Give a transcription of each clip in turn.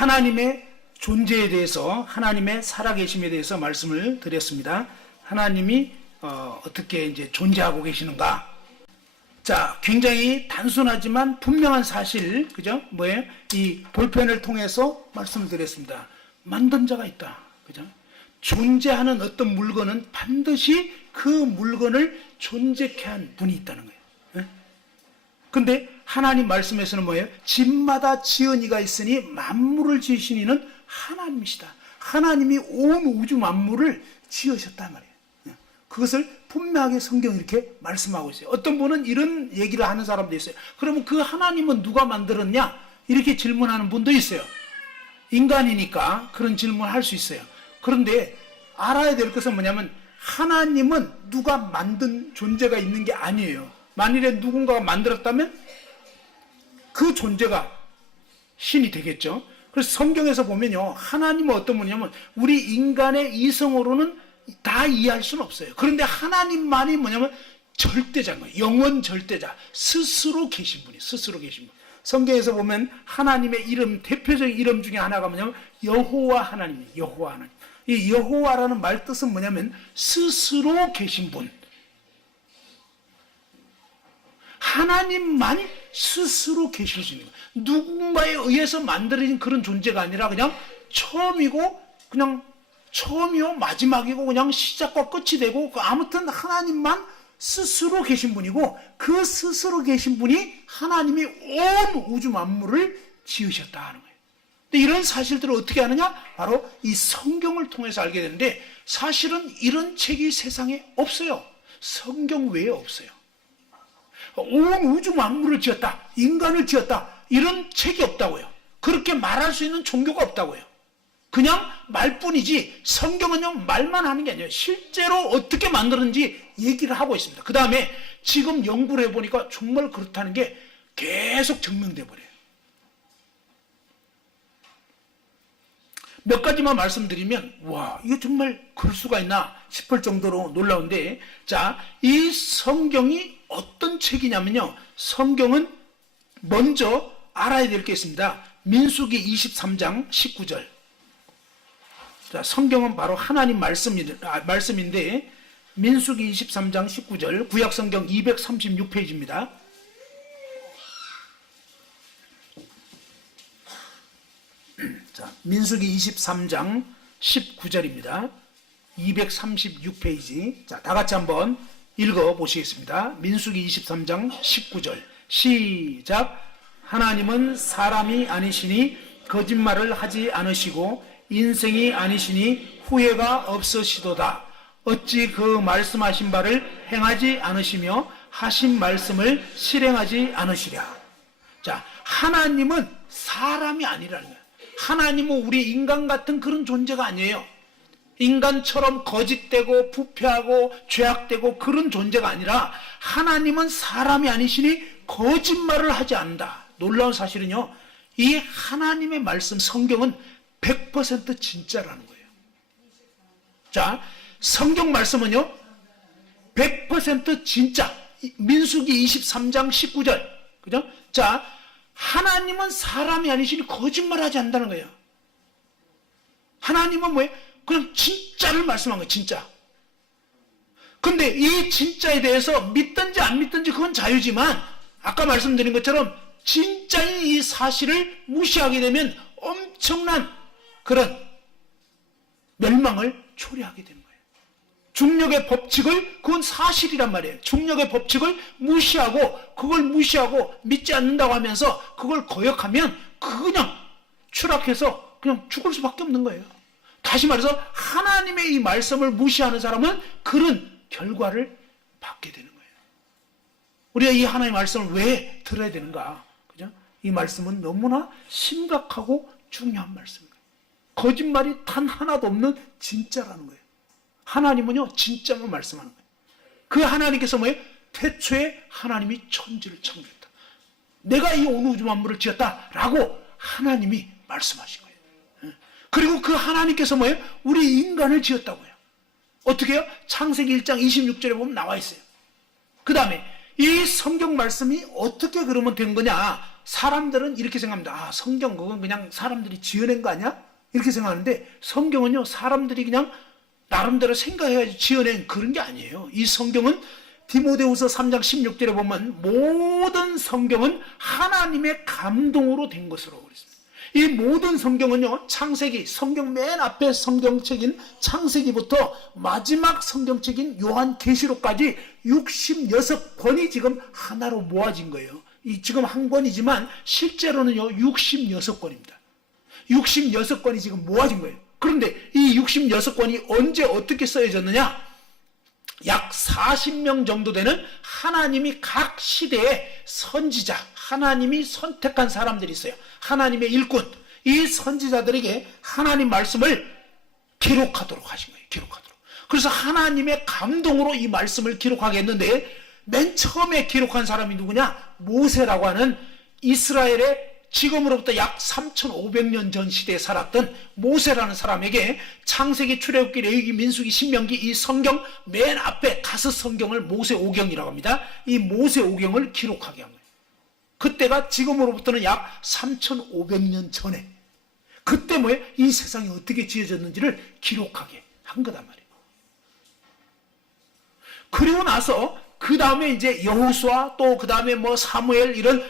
하나님의 존재에 대해서, 하나님의 살아계심에 대해서 말씀을 드렸습니다. 하나님이 어떻게 이제 존재하고 계시는가? 자, 굉장히 단순하지만 분명한 사실, 그죠? 뭐예요? 이 볼펜을 통해서 말씀을 드렸습니다. 만든 자가 있다, 그죠? 존재하는 어떤 물건은 반드시 그 물건을 존재케 한 분이 있다는 거예요. 근데 하나님 말씀에서는 뭐예요? 집마다 지은 이가 있으니 만물을 지으신 이는 하나님이시다. 하나님이 온 우주 만물을 지으셨단 말이에요. 그것을 분명하게 성경이 이렇게 말씀하고 있어요. 어떤 분은 이런 얘기를 하는 사람도 있어요. 그러면 그 하나님은 누가 만들었냐? 이렇게 질문하는 분도 있어요. 인간이니까 그런 질문을 할 수 있어요. 그런데 알아야 될 것은 뭐냐면 하나님은 누가 만든 존재가 있는 게 아니에요. 만일에 누군가가 만들었다면 그 존재가 신이 되겠죠. 그래서 성경에서 보면요, 하나님은 어떤 분이냐면 우리 인간의 이성으로는 다 이해할 수는 없어요. 그런데 하나님만이 뭐냐면 절대자인 거예요. 영원 절대자, 스스로 계신 분이, 스스로 계신 분. 성경에서 보면 하나님의 이름, 대표적인 이름 중에 하나가 뭐냐면 여호와 하나님이에요. 여호와 하나님. 이 여호와라는 말 뜻은 뭐냐면 스스로 계신 분. 하나님만 스스로 계실 수 있는 거예요. 누군가에 의해서 만들어진 그런 존재가 아니라 그냥 처음이고 그냥 처음이요 마지막이고 그냥 시작과 끝이 되고 아무튼 하나님만 스스로 계신 분이고 그 스스로 계신 분이 하나님이 온 우주 만물을 지으셨다 하는 거예요. 근데 이런 사실들을 어떻게 아느냐? 바로 이 성경을 통해서 알게 되는데 사실은 이런 책이 세상에 없어요. 성경 외에 없어요. 온 우주 만물을 지었다, 인간을 지었다, 이런 책이 없다고요. 그렇게 말할 수 있는 종교가 없다고요. 그냥 말뿐이지 성경은요 말만 하는 게 아니에요. 실제로 어떻게 만들었는지 얘기를 하고 있습니다. 그 다음에 지금 연구를 해보니까 정말 그렇다는 게 계속 증명돼 버려요. 몇 가지만 말씀드리면 와, 이게 정말 그럴 수가 있나 싶을 정도로 놀라운데, 자, 이 성경이 어떤 책이냐면요, 성경은 먼저 알아야 될 게 있습니다. 민수기 23장 19절. 자, 성경은 바로 하나님 말씀인데 민수기 23장 19절, 구약성경 236페이지입니다. 자, 민수기 23장 19절입니다. 236페이지. 자, 다 같이 한번 읽어 보시겠습니다. 민수기 23장 19절. 시작. 하나님은 사람이 아니시니 거짓말을 하지 않으시고 인생이 아니시니 후회가 없으시도다. 어찌 그 말씀하신 바를 행하지 않으시며 하신 말씀을 실행하지 않으시랴. 자, 하나님은 사람이 아니라는 거예요. 하나님은 우리 인간 같은 그런 존재가 아니에요. 인간처럼 거짓되고 부패하고 죄악되고 그런 존재가 아니라 하나님은 사람이 아니시니 거짓말을 하지 않는다. 놀라운 사실은요, 이 하나님의 말씀 성경은 100% 진짜라는 거예요. 자, 성경 말씀은요 100% 진짜. 민수기 23장 19절, 그죠? 자, 하나님은 사람이 아니시니 거짓말하지 않는다는 거예요. 하나님은 뭐예요? 그냥 진짜를 말씀한 거예요. 진짜. 근데 이 진짜에 대해서 믿든지 안 믿든지 그건 자유지만 아까 말씀드린 것처럼 진짜인 이 사실을 무시하게 되면 엄청난 그런 멸망을 초래하게 되는 거예요. 중력의 법칙을, 그건 사실이란 말이에요. 중력의 법칙을 무시하고 그걸 무시하고 믿지 않는다고 하면서 그걸 거역하면 그냥 추락해서 그냥 죽을 수밖에 없는 거예요. 다시 말해서 하나님의 이 말씀을 무시하는 사람은 그런 결과를 받게 되는 거예요. 우리가 이 하나님의 말씀을 왜 들어야 되는가? 그죠? 이 말씀은 너무나 심각하고 중요한 말씀입니다. 거짓말이 단 하나도 없는 진짜라는 거예요. 하나님은요 진짜만 말씀하는 거예요. 그 하나님께서 뭐예요? 태초에 하나님이 천지를 창조했다. 내가 이 온 우주 만물을 지었다라고 하나님이 말씀하신 거예요. 그리고 그 하나님께서 뭐예요? 우리 인간을 지었다고요. 어떻게 해요? 창세기 1장 26절에 보면 나와 있어요. 그 다음에 이 성경 말씀이 어떻게 그러면 된 거냐? 사람들은 이렇게 생각합니다. 아, 성경 그건 그냥 사람들이 지어낸 거 아니야? 이렇게 생각하는데 성경은요, 사람들이 그냥 나름대로 생각해가지고 지어낸 그런 게 아니에요. 이 성경은 디모데후서 3장 16절에 보면 모든 성경은 하나님의 감동으로 된 것으로 그랬습니다. 이 모든 성경은요, 창세기, 성경 맨 앞에 성경책인 창세기부터 마지막 성경책인 요한계시록까지 66권이 지금 하나로 모아진 거예요. 이 지금 한 권이지만 실제로는요 66권입니다. 66권이 지금 모아진 거예요. 그런데 이 66권이 언제 어떻게 써여졌느냐? 약 40명 정도 되는 하나님이 각 시대의 선지자, 하나님이 선택한 사람들이 있어요. 하나님의 일꾼, 이 선지자들에게 하나님 말씀을 기록하도록 하신 거예요. 기록하도록. 그래서 하나님의 감동으로 이 말씀을 기록하게 했는데 맨 처음에 기록한 사람이 누구냐? 모세라고 하는 이스라엘의 지금으로부터 약 3,500년 전 시대에 살았던 모세라는 사람에게 창세기, 출애굽기, 레위기, 민수기, 신명기 이 성경 맨 앞에 5성경을 모세오경이라고 합니다. 이 모세오경을 기록하게 한 거예요. 그때가 지금으로부터는 약 3,500년 전에 그때 뭐예요? 이 세상이 어떻게 지어졌는지를 기록하게 한 거단 말이에요. 그리고 나서 그 다음에 이제 여호수아 또 그 다음에 뭐 사무엘 이런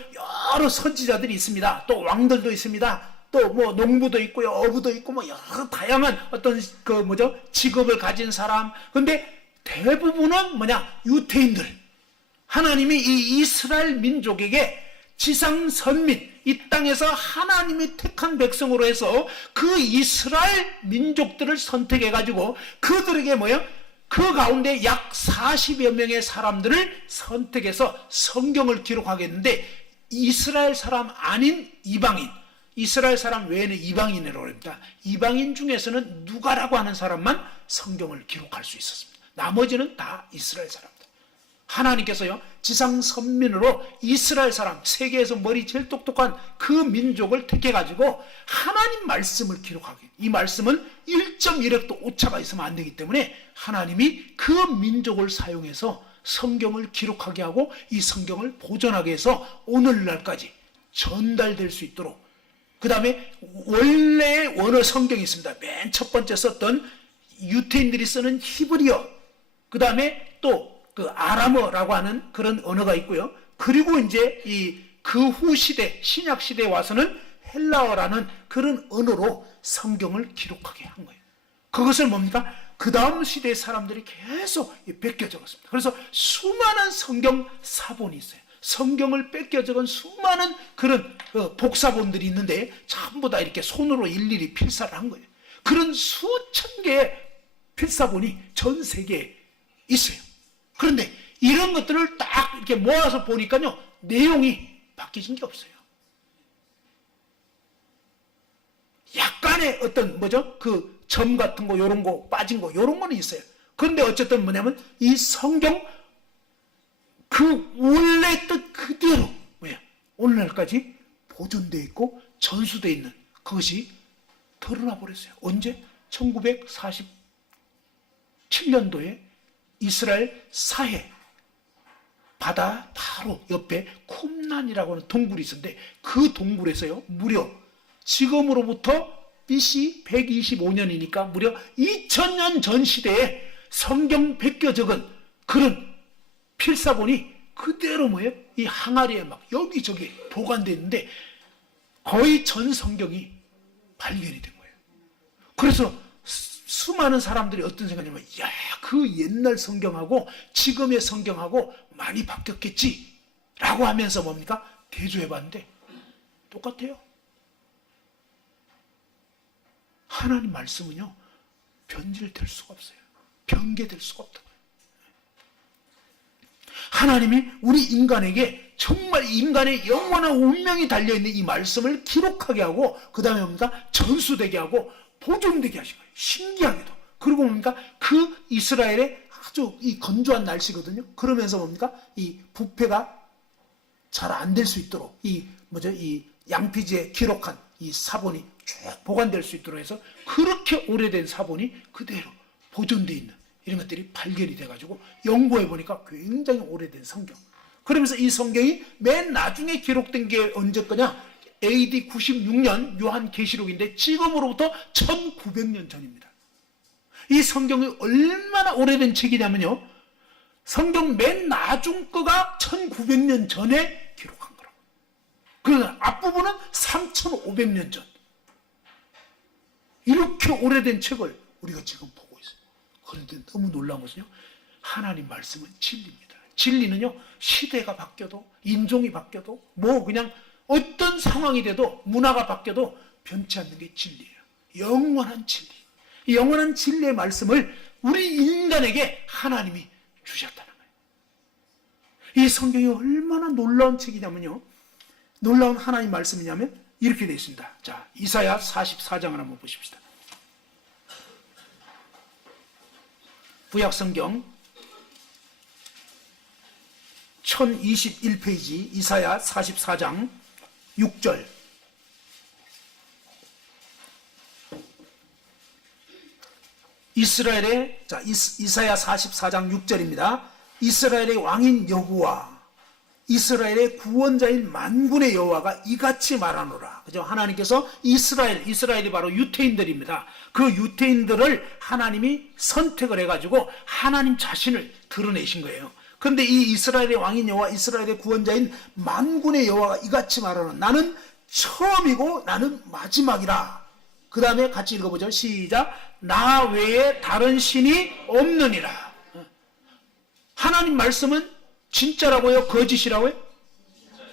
여러 선지자들이 있습니다. 또 왕들도 있습니다. 또 뭐 농부도 있고요, 어부도 있고 뭐 여러 다양한 어떤 그 뭐죠 직업을 가진 사람. 근데 대부분은 뭐냐? 유태인들. 하나님이 이 이스라엘 민족에게 지상 선민, 이 땅에서 하나님이 택한 백성으로 해서 그 이스라엘 민족들을 선택해가지고 그들에게 뭐예요? 그 가운데 약 40여 명의 사람들을 선택해서 성경을 기록하겠는데 이스라엘 사람 아닌 이방인, 이스라엘 사람 외에는 이방인이라고 합니다. 이방인 중에서는 누가라고 하는 사람만 성경을 기록할 수 있었습니다. 나머지는 다 이스라엘 사람들. 하나님께서요 지상 선민으로 이스라엘 사람, 세계에서 머리 제일 똑똑한 그 민족을 택해가지고 하나님 말씀을 기록하게. 이 말씀은 1.1획도 오차가 있으면 안 되기 때문에 하나님이 그 민족을 사용해서 성경을 기록하게 하고 이 성경을 보존하게 해서 오늘날까지 전달될 수 있도록. 그 다음에 원래의 원어 성경이 있습니다. 맨 첫 번째 썼던 유태인들이 쓰는 히브리어, 그 다음에 또 그 아람어라고 하는 그런 언어가 있고요. 그리고 이제 이 그 후 시대, 신약 시대에 와서는 헬라어라는 그런 언어로 성경을 기록하게 한 거예요. 그것을 뭡니까? 그 다음 시대의 사람들이 계속 뺏겨 적었습니다. 그래서 수많은 성경 사본이 있어요. 성경을 뺏겨 적은 수많은 그런 복사본들이 있는데 전부 다 이렇게 손으로 일일이 필사를 한 거예요. 그런 수천 개의 필사본이 전 세계에 있어요. 그런데 이런 것들을 딱 이렇게 모아서 보니까요, 내용이 바뀌진 게 없어요. 약간의 어떤 뭐죠? 그 점 같은 거, 요런 거, 빠진 거, 요런 거는 있어요. 그런데 어쨌든 뭐냐면 이 성경 그 원래 뜻 그대로 뭐야? 오늘날까지 보존되어 있고 전수되어 있는 그것이 드러나 버렸어요. 언제? 1947년도에 이스라엘 사해 바다 바로 옆에 쿰란이라고 하는 동굴이 있었는데 그 동굴에서요 무려 지금으로부터 BC 125년이니까 무려 2000년 전 시대에 성경 베껴 적은 그런 필사본이 그대로 뭐예요? 이 항아리에 막 여기저기 보관되어 있는데 거의 전 성경이 발견이 된 거예요. 그래서 수많은 사람들이 어떤 생각이냐면, 야, 그 옛날 성경하고 지금의 성경하고 많이 바뀌었겠지 라고 하면서 뭡니까? 대조해봤는데 똑같아요. 하나님 말씀은요 변질될 수가 없어요. 변개될 수가 없다. 하나님이 우리 인간에게 정말 인간의 영원한 운명이 달려있는 이 말씀을 기록하게 하고 그 다음에 뭡니까? 전수되게 하고 보존되게 하신 거예요. 신기하게도. 그리고 뭡니까? 그 이스라엘의 아주 이 건조한 날씨거든요. 그러면서 뭡니까? 이 부패가 잘 안 될 수 있도록 이 양피지에 기록한 이 사본이 쭉 보관될 수 있도록 해서 그렇게 오래된 사본이 그대로 보존되어 있는 이런 것들이 발견이 돼가지고 연구해 보니까 굉장히 오래된 성경. 그러면서 이 성경이 맨 나중에 기록된 게 언제 거냐? AD 96년 요한계시록인데 지금으로부터 1900년 전입니다. 이 성경이 얼마나 오래된 책이냐면요, 성경 맨 나중 거가 1900년 전에 기록한 거라고. 그 앞부분은 3500년 전. 이렇게 오래된 책을 우리가 지금 보고 있어요. 그런데 너무 놀라운 것은요, 하나님 말씀은 진리입니다. 진리는요, 시대가 바뀌어도, 인종이 바뀌어도, 뭐 그냥 어떤 상황이 돼도, 문화가 바뀌어도 변치 않는 게 진리예요. 영원한 진리. 이 영원한 진리의 말씀을 우리 인간에게 하나님이 주셨다는 거예요. 이 성경이 얼마나 놀라운 책이냐면요, 놀라운 하나님 말씀이냐면 이렇게 되어 있습니다. 자, 이사야 44장을 한번 보십시다. 구약성경 1021페이지 이사야 44장 6절. 이스라엘의, 자, 이사야 44장 6절입니다. 이스라엘의 왕인 여호와, 이스라엘의 구원자인 만군의 여호와가 이같이 말하노라. 그죠? 하나님께서 이스라엘이 바로 유태인들입니다. 그 유태인들을 하나님이 선택을 해가지고 하나님 자신을 드러내신 거예요. 그런데 이 이스라엘의 왕인 여호와, 이스라엘의 구원자인 만군의 여호와가 이같이 말하노라. 나는 처음이고 나는 마지막이라. 그 다음에 같이 읽어보죠. 시작. 나 외에 다른 신이 없느니라. 하나님 말씀은 진짜라고요? 거짓이라고요?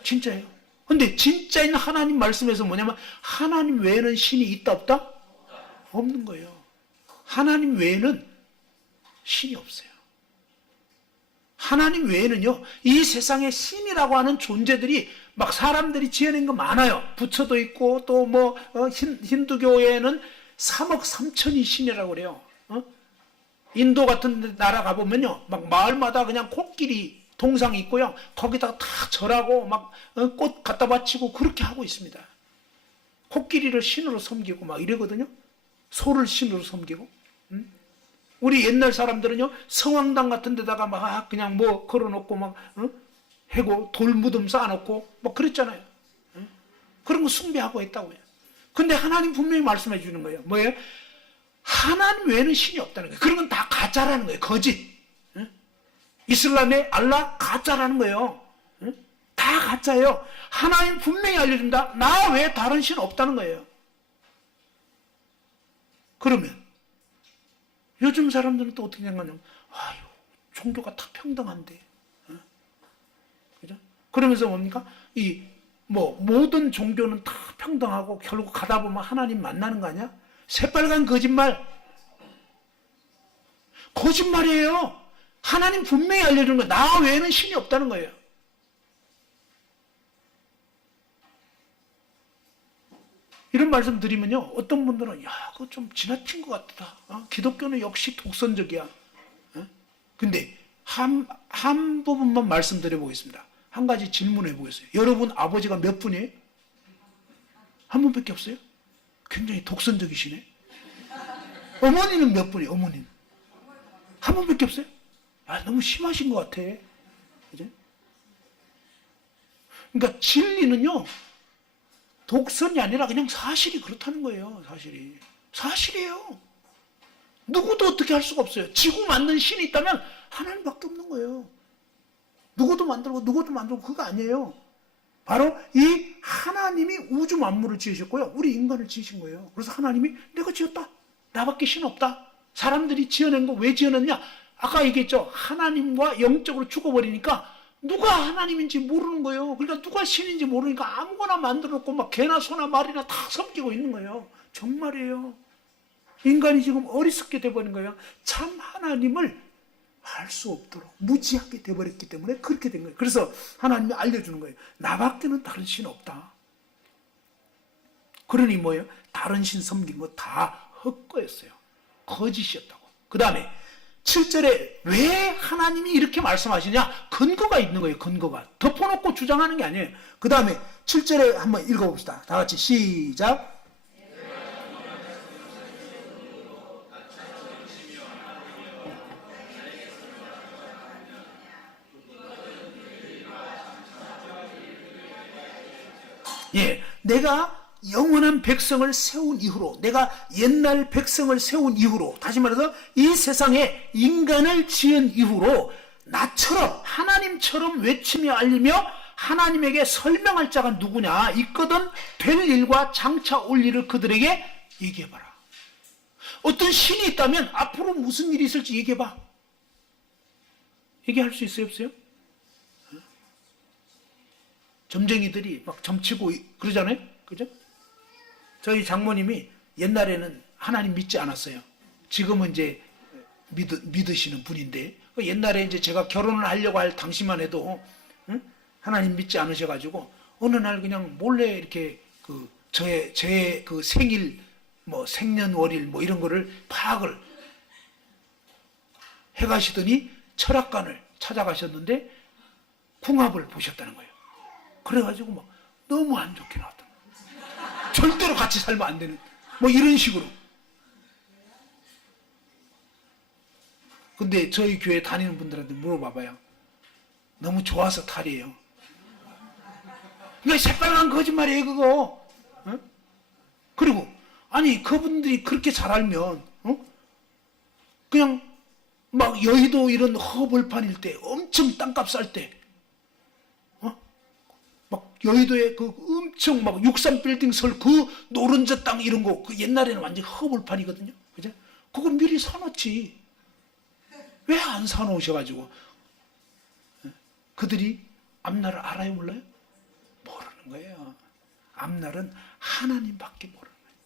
진짜예요. 근데 진짜인 하나님 말씀에서 뭐냐면 하나님 외에는 신이 있다 없다? 없는 거예요. 하나님 외에는 신이 없어요. 하나님 외에는요, 이 세상에 신이라고 하는 존재들이 막 사람들이 지어낸 거 많아요. 부처도 있고 또 뭐 힌두교에는 3억 3천이 신이라고 그래요. 인도 같은 나라 가보면요, 막 마을마다 그냥 코끼리 동상이 있고요, 거기다가 다 절하고 막 꽃 갖다 바치고 그렇게 하고 있습니다. 코끼리를 신으로 섬기고 막 이러거든요. 소를 신으로 섬기고. 우리 옛날 사람들은요, 성황당 같은 데다가 막 그냥 뭐 걸어놓고 막 해고 돌 무덤 쌓아놓고 막 그랬잖아요. 그런 거 숭배하고 했다고요. 근데 하나님 분명히 말씀해 주는 거예요. 뭐예요? 하나님 외에는 신이 없다는 거예요. 그런 건 다 가짜라는 거예요. 거짓. 이슬람의 알라 가짜라는 거예요. 다 가짜예요. 하나님 분명히 알려준다. 나 외에 다른 신 없다는 거예요. 그러면 요즘 사람들은 또 어떻게 생각하냐면, 아유, 종교가 다 평등한데, 그죠? 그러면서 뭡니까? 모든 종교는 다 평등하고 결국 가다 보면 하나님 만나는 거 아니야? 새빨간 거짓말. 거짓말이에요. 하나님 분명히 알려주는 거예요. 나 외에는 신이 없다는 거예요. 이런 말씀 드리면요, 어떤 분들은 야, 그거 좀 지나친 것 같다. 기독교는 역시 독선적이야. 근데 한 부분만 말씀드려 보겠습니다. 한 가지 질문해 보겠어요. 여러분 아버지가 몇 분이에요? 한 분밖에 없어요? 굉장히 독선적이시네. 어머니는 몇 분이에요? 어머니는 한 분밖에 없어요? 아, 너무 심하신 것 같아. 그죠? 그러니까 진리는요, 독선이 아니라 그냥 사실이 그렇다는 거예요. 사실이에요. 누구도 어떻게 할 수가 없어요. 지구 만든 신이 있다면 하나님밖에 없는 거예요. 누구도 만들고 그거 아니에요. 바로 이 하나님이 우주 만물을 지으셨고요, 우리 인간을 지으신 거예요. 그래서 하나님이 내가 지었다. 나밖에 신 없다. 사람들이 지어낸 거 왜 지어냈냐? 아까 얘기했죠. 하나님과 영적으로 죽어버리니까 누가 하나님인지 모르는 거예요. 그러니까 누가 신인지 모르니까 아무거나 만들어놓고 막 개나 소나 말이나 다 섬기고 있는 거예요. 정말이에요. 인간이 지금 어리석게 돼버린 거예요. 참 하나님을 알 수 없도록 무지하게 돼버렸기 때문에 그렇게 된 거예요. 그래서 하나님이 알려주는 거예요. 나밖에는 다른 신 없다. 그러니 뭐예요? 다른 신 섬긴 거 다 헛거였어요. 거짓이었다고. 그 다음에 7절에 왜 하나님이 이렇게 말씀하시냐? 근거가 있는 거예요. 근거가. 덮어놓고 주장하는 게 아니에요. 그 다음에 7절에 한번 읽어봅시다. 다 같이 시작. 예, 내가 영원한 백성을 세운 이후로, 내가 옛날 백성을 세운 이후로, 다시 말해서 이 세상에 인간을 지은 이후로 나처럼 하나님처럼 외치며 알리며 하나님에게 설명할 자가 누구냐, 있거든 될 일과 장차 올 일을 그들에게 얘기해봐라. 어떤 신이 있다면 앞으로 무슨 일이 있을지 얘기해봐. 얘기할 수 있어요, 없어요? 점쟁이들이 막 점치고 그러잖아요, 그죠? 저희 장모님이 옛날에는 하나님 믿지 않았어요. 지금은 이제 믿으시는 분인데, 옛날에 이제 제가 결혼을 하려고 할 당시만 해도 하나님 믿지 않으셔가지고 어느 날 그냥 몰래 이렇게 제 그 생일 뭐 생년월일 뭐 이런 거를 파악을 해가시더니 철학관을 찾아가셨는데 궁합을 보셨다는 거예요. 그래가지고 막 너무 안 좋게 나왔다. 절대로 같이 살면 안 되는 뭐 이런 식으로. 근데 저희 교회 다니는 분들한테 물어봐봐요. 너무 좋아서 탈이에요. 그게 새빨간 거짓말이에요, 그거. 어? 그리고 아니 그분들이 그렇게 잘 알면 그냥 막 여의도 이런 허벌판일 때, 엄청 땅값 쌀 때, 막 여의도에 그 엄청 막 63빌딩 설 그 노른자 땅 이런 거, 그 옛날에는 완전 허벌판이거든요. 그죠? 그거 미리 사놓지. 왜 안 사놓으셔가지고. 그들이 앞날을 알아요, 몰라요? 모르는 거예요. 앞날은 하나님밖에 모르는 거예요.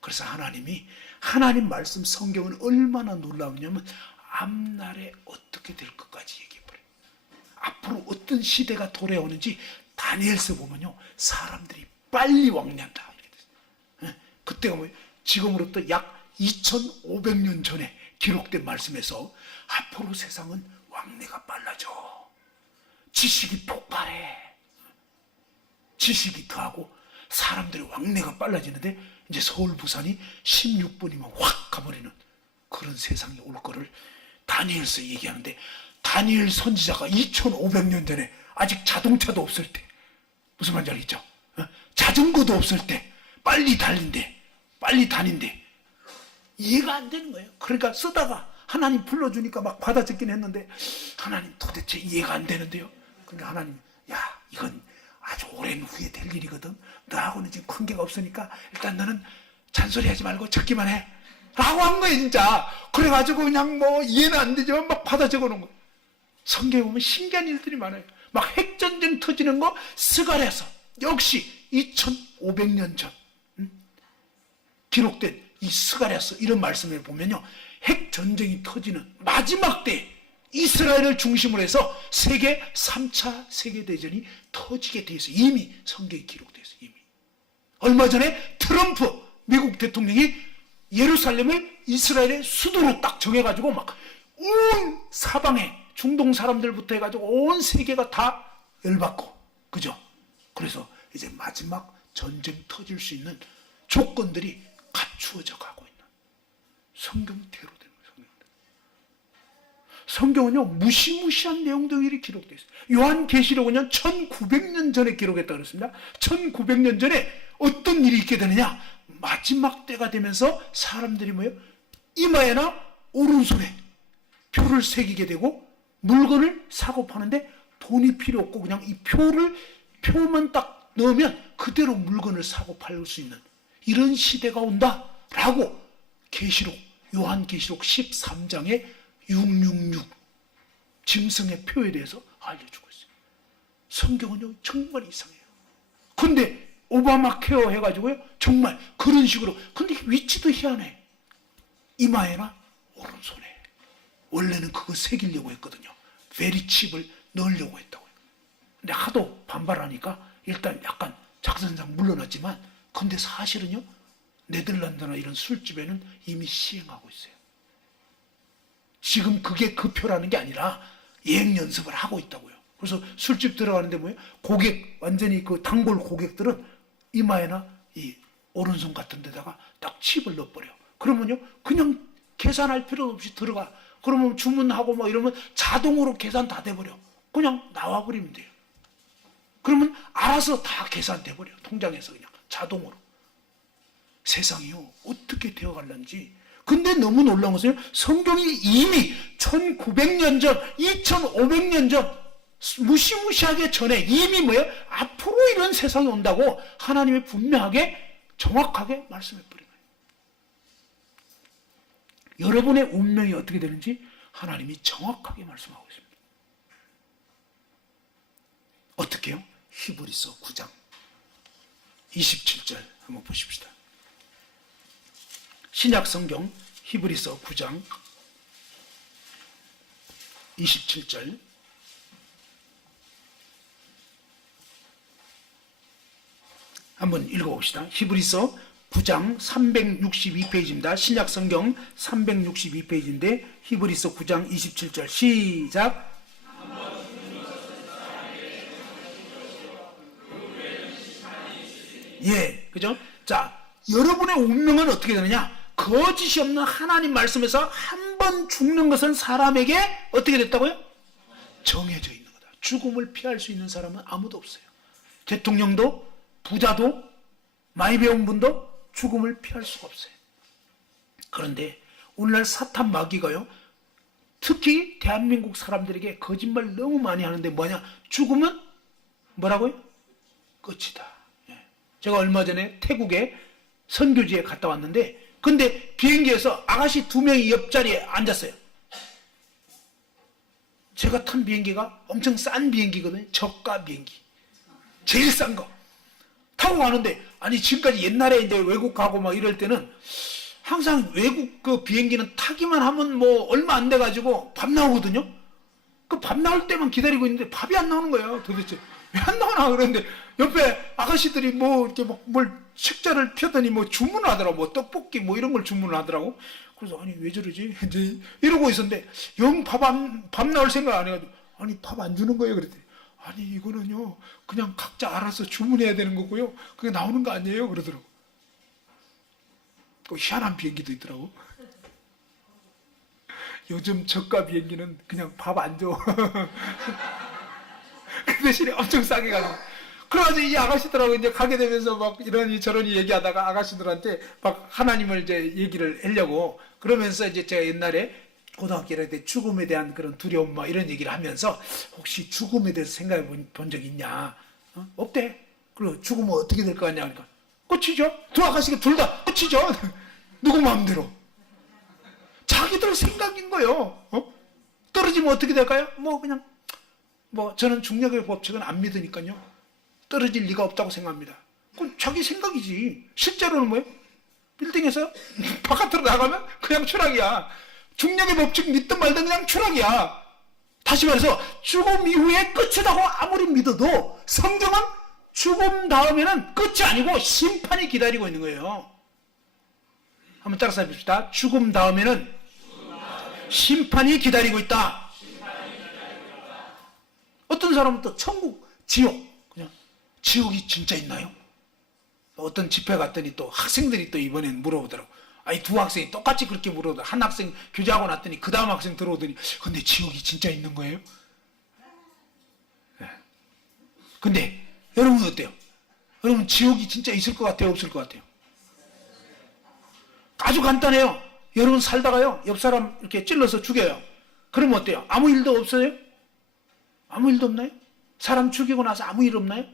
그래서 하나님이, 하나님 말씀 성경은 얼마나 놀라우냐면 앞날에 어떻게 될 것까지 얘기해버려요. 앞으로 어떤 시대가 돌아오는지 다니엘서 보면요, 사람들이 빨리 왕래한다 이렇게 됐어요. 그때가 뭐예요? 지금으로부터 약 2500년 전에 기록된 말씀에서 앞으로 세상은 왕래가 빨라져. 지식이 폭발해. 지식이 더하고 사람들의 왕래가 빨라지는데 이제 서울 부산이 16분이면 확 가버리는 그런 세상이 올 거를 다니엘서 얘기하는데, 다니엘 선지자가 2500년 전에 아직 자동차도 없을 때, 무슨 말인지 알겠죠? 자전거도 없을 때 빨리 다닌대 이해가 안 되는 거예요. 그러니까 쓰다가 하나님 불러주니까 막 받아 적긴 했는데 하나님 도대체 이해가 안 되는데요. 그러니까 하나님, 야 이건 아주 오랜 후에 될 일이거든. 너하고는 지금 관계가 없으니까 일단 너는 잔소리하지 말고 적기만 해 라고 한 거예요, 진짜. 그래가지고 그냥 뭐 이해는 안 되지만 막 받아 적어놓은 거예요. 성경에 보면 신기한 일들이 많아요. 막 핵전쟁 터지는 거 스가랴서 역시 2500년 전 기록된 이 스가랴서 이런 말씀을 보면요, 핵전쟁이 터지는 마지막 때 이스라엘을 중심으로 해서 세계 3차 세계대전이 터지게 돼 있어요. 이미 성경에 기록되어 있어요. 이미. 얼마 전에 트럼프 미국 대통령이 예루살렘을 이스라엘의 수도로 딱 정해가지고 막 온 사방에 중동 사람들부터 해가지고 온 세계가 다 열받고, 그죠? 그래서 이제 마지막 전쟁 터질 수 있는 조건들이 갖추어져 가고 있는 성경대로 되는 거예요. 성경은요, 무시무시한 내용들이 기록되어 있어요. 요한계시록은요 1900년 전에 기록했다고 그랬습니다. 1900년 전에 어떤 일이 있게 되느냐, 마지막 때가 되면서 사람들이 뭐예요? 이마에나 오른손에 표를 새기게 되고 물건을 사고 파는데 돈이 필요 없고 그냥 이 표만 딱 넣으면 그대로 물건을 사고 팔 수 있는 이런 시대가 온다라고 요한계시록 13장에 666 짐승의 표에 대해서 알려주고 있어요. 성경은요 정말 이상해요. 근데 오바마 케어 해가지고요 정말 그런 식으로, 근데 위치도 희한해. 이마에나 오른손에. 원래는 그거 새기려고 했거든요. 베리칩을 넣으려고 했다고요. 근데 하도 반발하니까 일단 약간 작전상 물러났지만, 근데 사실은요 네덜란드나 이런 술집에는 이미 시행하고 있어요. 지금 그게 그 표라는 게 아니라 예행 연습을 하고 있다고요. 그래서 술집 들어가는데 뭐예요? 완전히 그 단골 고객들은 이마에나 이 오른손 같은 데다가 딱 칩을 넣어버려. 그러면요 그냥 계산할 필요 없이 들어가. 그러면 주문하고 뭐 이러면 자동으로 계산 다 돼버려. 그냥 나와버리면 돼요. 그러면 알아서 다 계산돼 버려요. 통장에서 그냥 자동으로. 세상이요, 어떻게 되어갈는지. 근데 너무 놀라운 것은 성경이 이미 1900년 전, 2500년 전, 무시무시하게 전에 이미 뭐예요? 앞으로 이런 세상이 온다고 하나님이 분명하게 정확하게 말씀해 버린 거예요. 여러분의 운명이 어떻게 되는지 하나님이 정확하게 말씀하고 있습니다. 어떻게요? 히브리서 9장 27절 한번 보십시다. 신약 성경 히브리서 9장 27절. 한번 읽어봅시다. 히브리서 9장 362페이지입니다. 신약 성경 362페이지인데 히브리서 9장 27절 시작. 예, 그죠? 자, 여러분의 운명은 어떻게 되느냐? 거짓이 없는 하나님 말씀에서 한 번 죽는 것은 사람에게 어떻게 됐다고요? 정해져 있는 거다. 죽음을 피할 수 있는 사람은 아무도 없어요. 대통령도, 부자도, 많이 배운 분도 죽음을 피할 수가 없어요. 그런데 오늘날 사탄 마귀가요, 특히 대한민국 사람들에게 거짓말 너무 많이 하는데 뭐냐? 죽음은 뭐라고요? 끝이다. 제가 얼마 전에 태국에 선교지에 갔다 왔는데, 근데 비행기에서 아가씨 2명이 옆자리에 앉았어요. 제가 탄 비행기가 엄청 싼 비행기거든요. 저가 비행기. 제일 싼 거. 타고 가는데, 아니, 지금까지 옛날에 이제 외국 가고 막 이럴 때는 항상 외국 그 비행기는 타기만 하면 뭐 얼마 안 돼가지고 밥 나오거든요. 그 밥 나올 때만 기다리고 있는데 밥이 안 나오는 거예요. 도대체. 왜 안 나오나? 그런데 옆에 아가씨들이 뭐 이렇게 막 뭘 식자를 펴더니 뭐 주문을 하더라고. 뭐 떡볶이 뭐 이런 걸 주문을 하더라고. 그래서 아니 왜 저러지? 이제 이러고 있었는데 영 밥 나올 생각 안 해가지고 아니 밥 안 주는 거예요? 그랬더니 아니 이거는요 그냥 각자 알아서 주문해야 되는 거고요. 그게 나오는 거 아니에요? 그러더라고. 또 희한한 비행기도 있더라고. 요즘 저가 비행기는 그냥 밥 안 줘. 그 대신에 엄청 싸게 가는. 그래가지고 이 아가씨들하고 이제 가게 되면서 막 이러니 저러니 얘기하다가 아가씨들한테 막 하나님을 이제 얘기를 하려고 그러면서 이제 제가 옛날에 고등학교 때 죽음에 대한 그런 두려움 막 이런 얘기를 하면서 혹시 죽음에 대해서 생각해 본 적 있냐? 없대. 그리고 죽으면 어떻게 될 거 같냐? 그러니까 끝이죠. 두 아가씨가 둘 다 끝이죠. 누구 마음대로. 자기들 생각인 거예요. 떨어지면 어떻게 될까요? 뭐 그냥 뭐 저는 중력의 법칙은 안 믿으니까요. 떨어질 리가 없다고 생각합니다. 그건 자기 생각이지. 실제로는 뭐예요? 빌딩에서 바깥으로 나가면 그냥 추락이야. 중력의 법칙 믿든 말든 그냥 추락이야. 다시 말해서 죽음 이후에 끝이라고 아무리 믿어도 성경은 죽음 다음에는 끝이 아니고 심판이 기다리고 있는 거예요. 한번 따라서 해봅시다. 죽음 다음에는 심판이 기다리고 있다. 어떤 사람은 또 천국, 지옥, 그냥 지옥이 진짜 있나요? 어떤 집회 갔더니 또 학생들이 또 이번엔 물어보더라고. 아니 두 학생이 똑같이 그렇게 물어보더라고. 한 학생 교제하고 났더니 그 다음 학생 들어오더니 근데 지옥이 진짜 있는 거예요? 네. 근데 여러분 어때요? 여러분 지옥이 진짜 있을 것 같아요? 없을 것 같아요? 아주 간단해요. 여러분 살다가요 옆 사람 이렇게 찔러서 죽여요. 그러면 어때요? 아무 일도 없어요? 아무 일도 없나요? 사람 죽이고 나서 아무 일 없나요?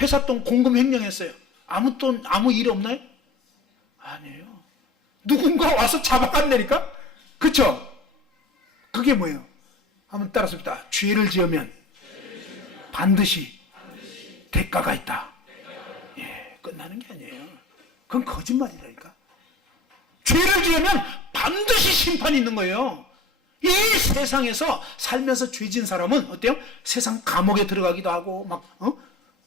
회사 돈 공금 횡령했어요. 아무 일 없나요? 아니에요. 누군가 와서 잡아간다니까? 그쵸? 그게 뭐예요? 한번 따라서 봅시다. 죄를 지으면 반드시 대가가 있다. 예, 끝나는 게 아니에요. 그건 거짓말이라니까. 죄를 지으면 반드시 심판이 있는 거예요. 이 세상에서 살면서 죄진 사람은 어때요? 세상 감옥에 들어가기도 하고 막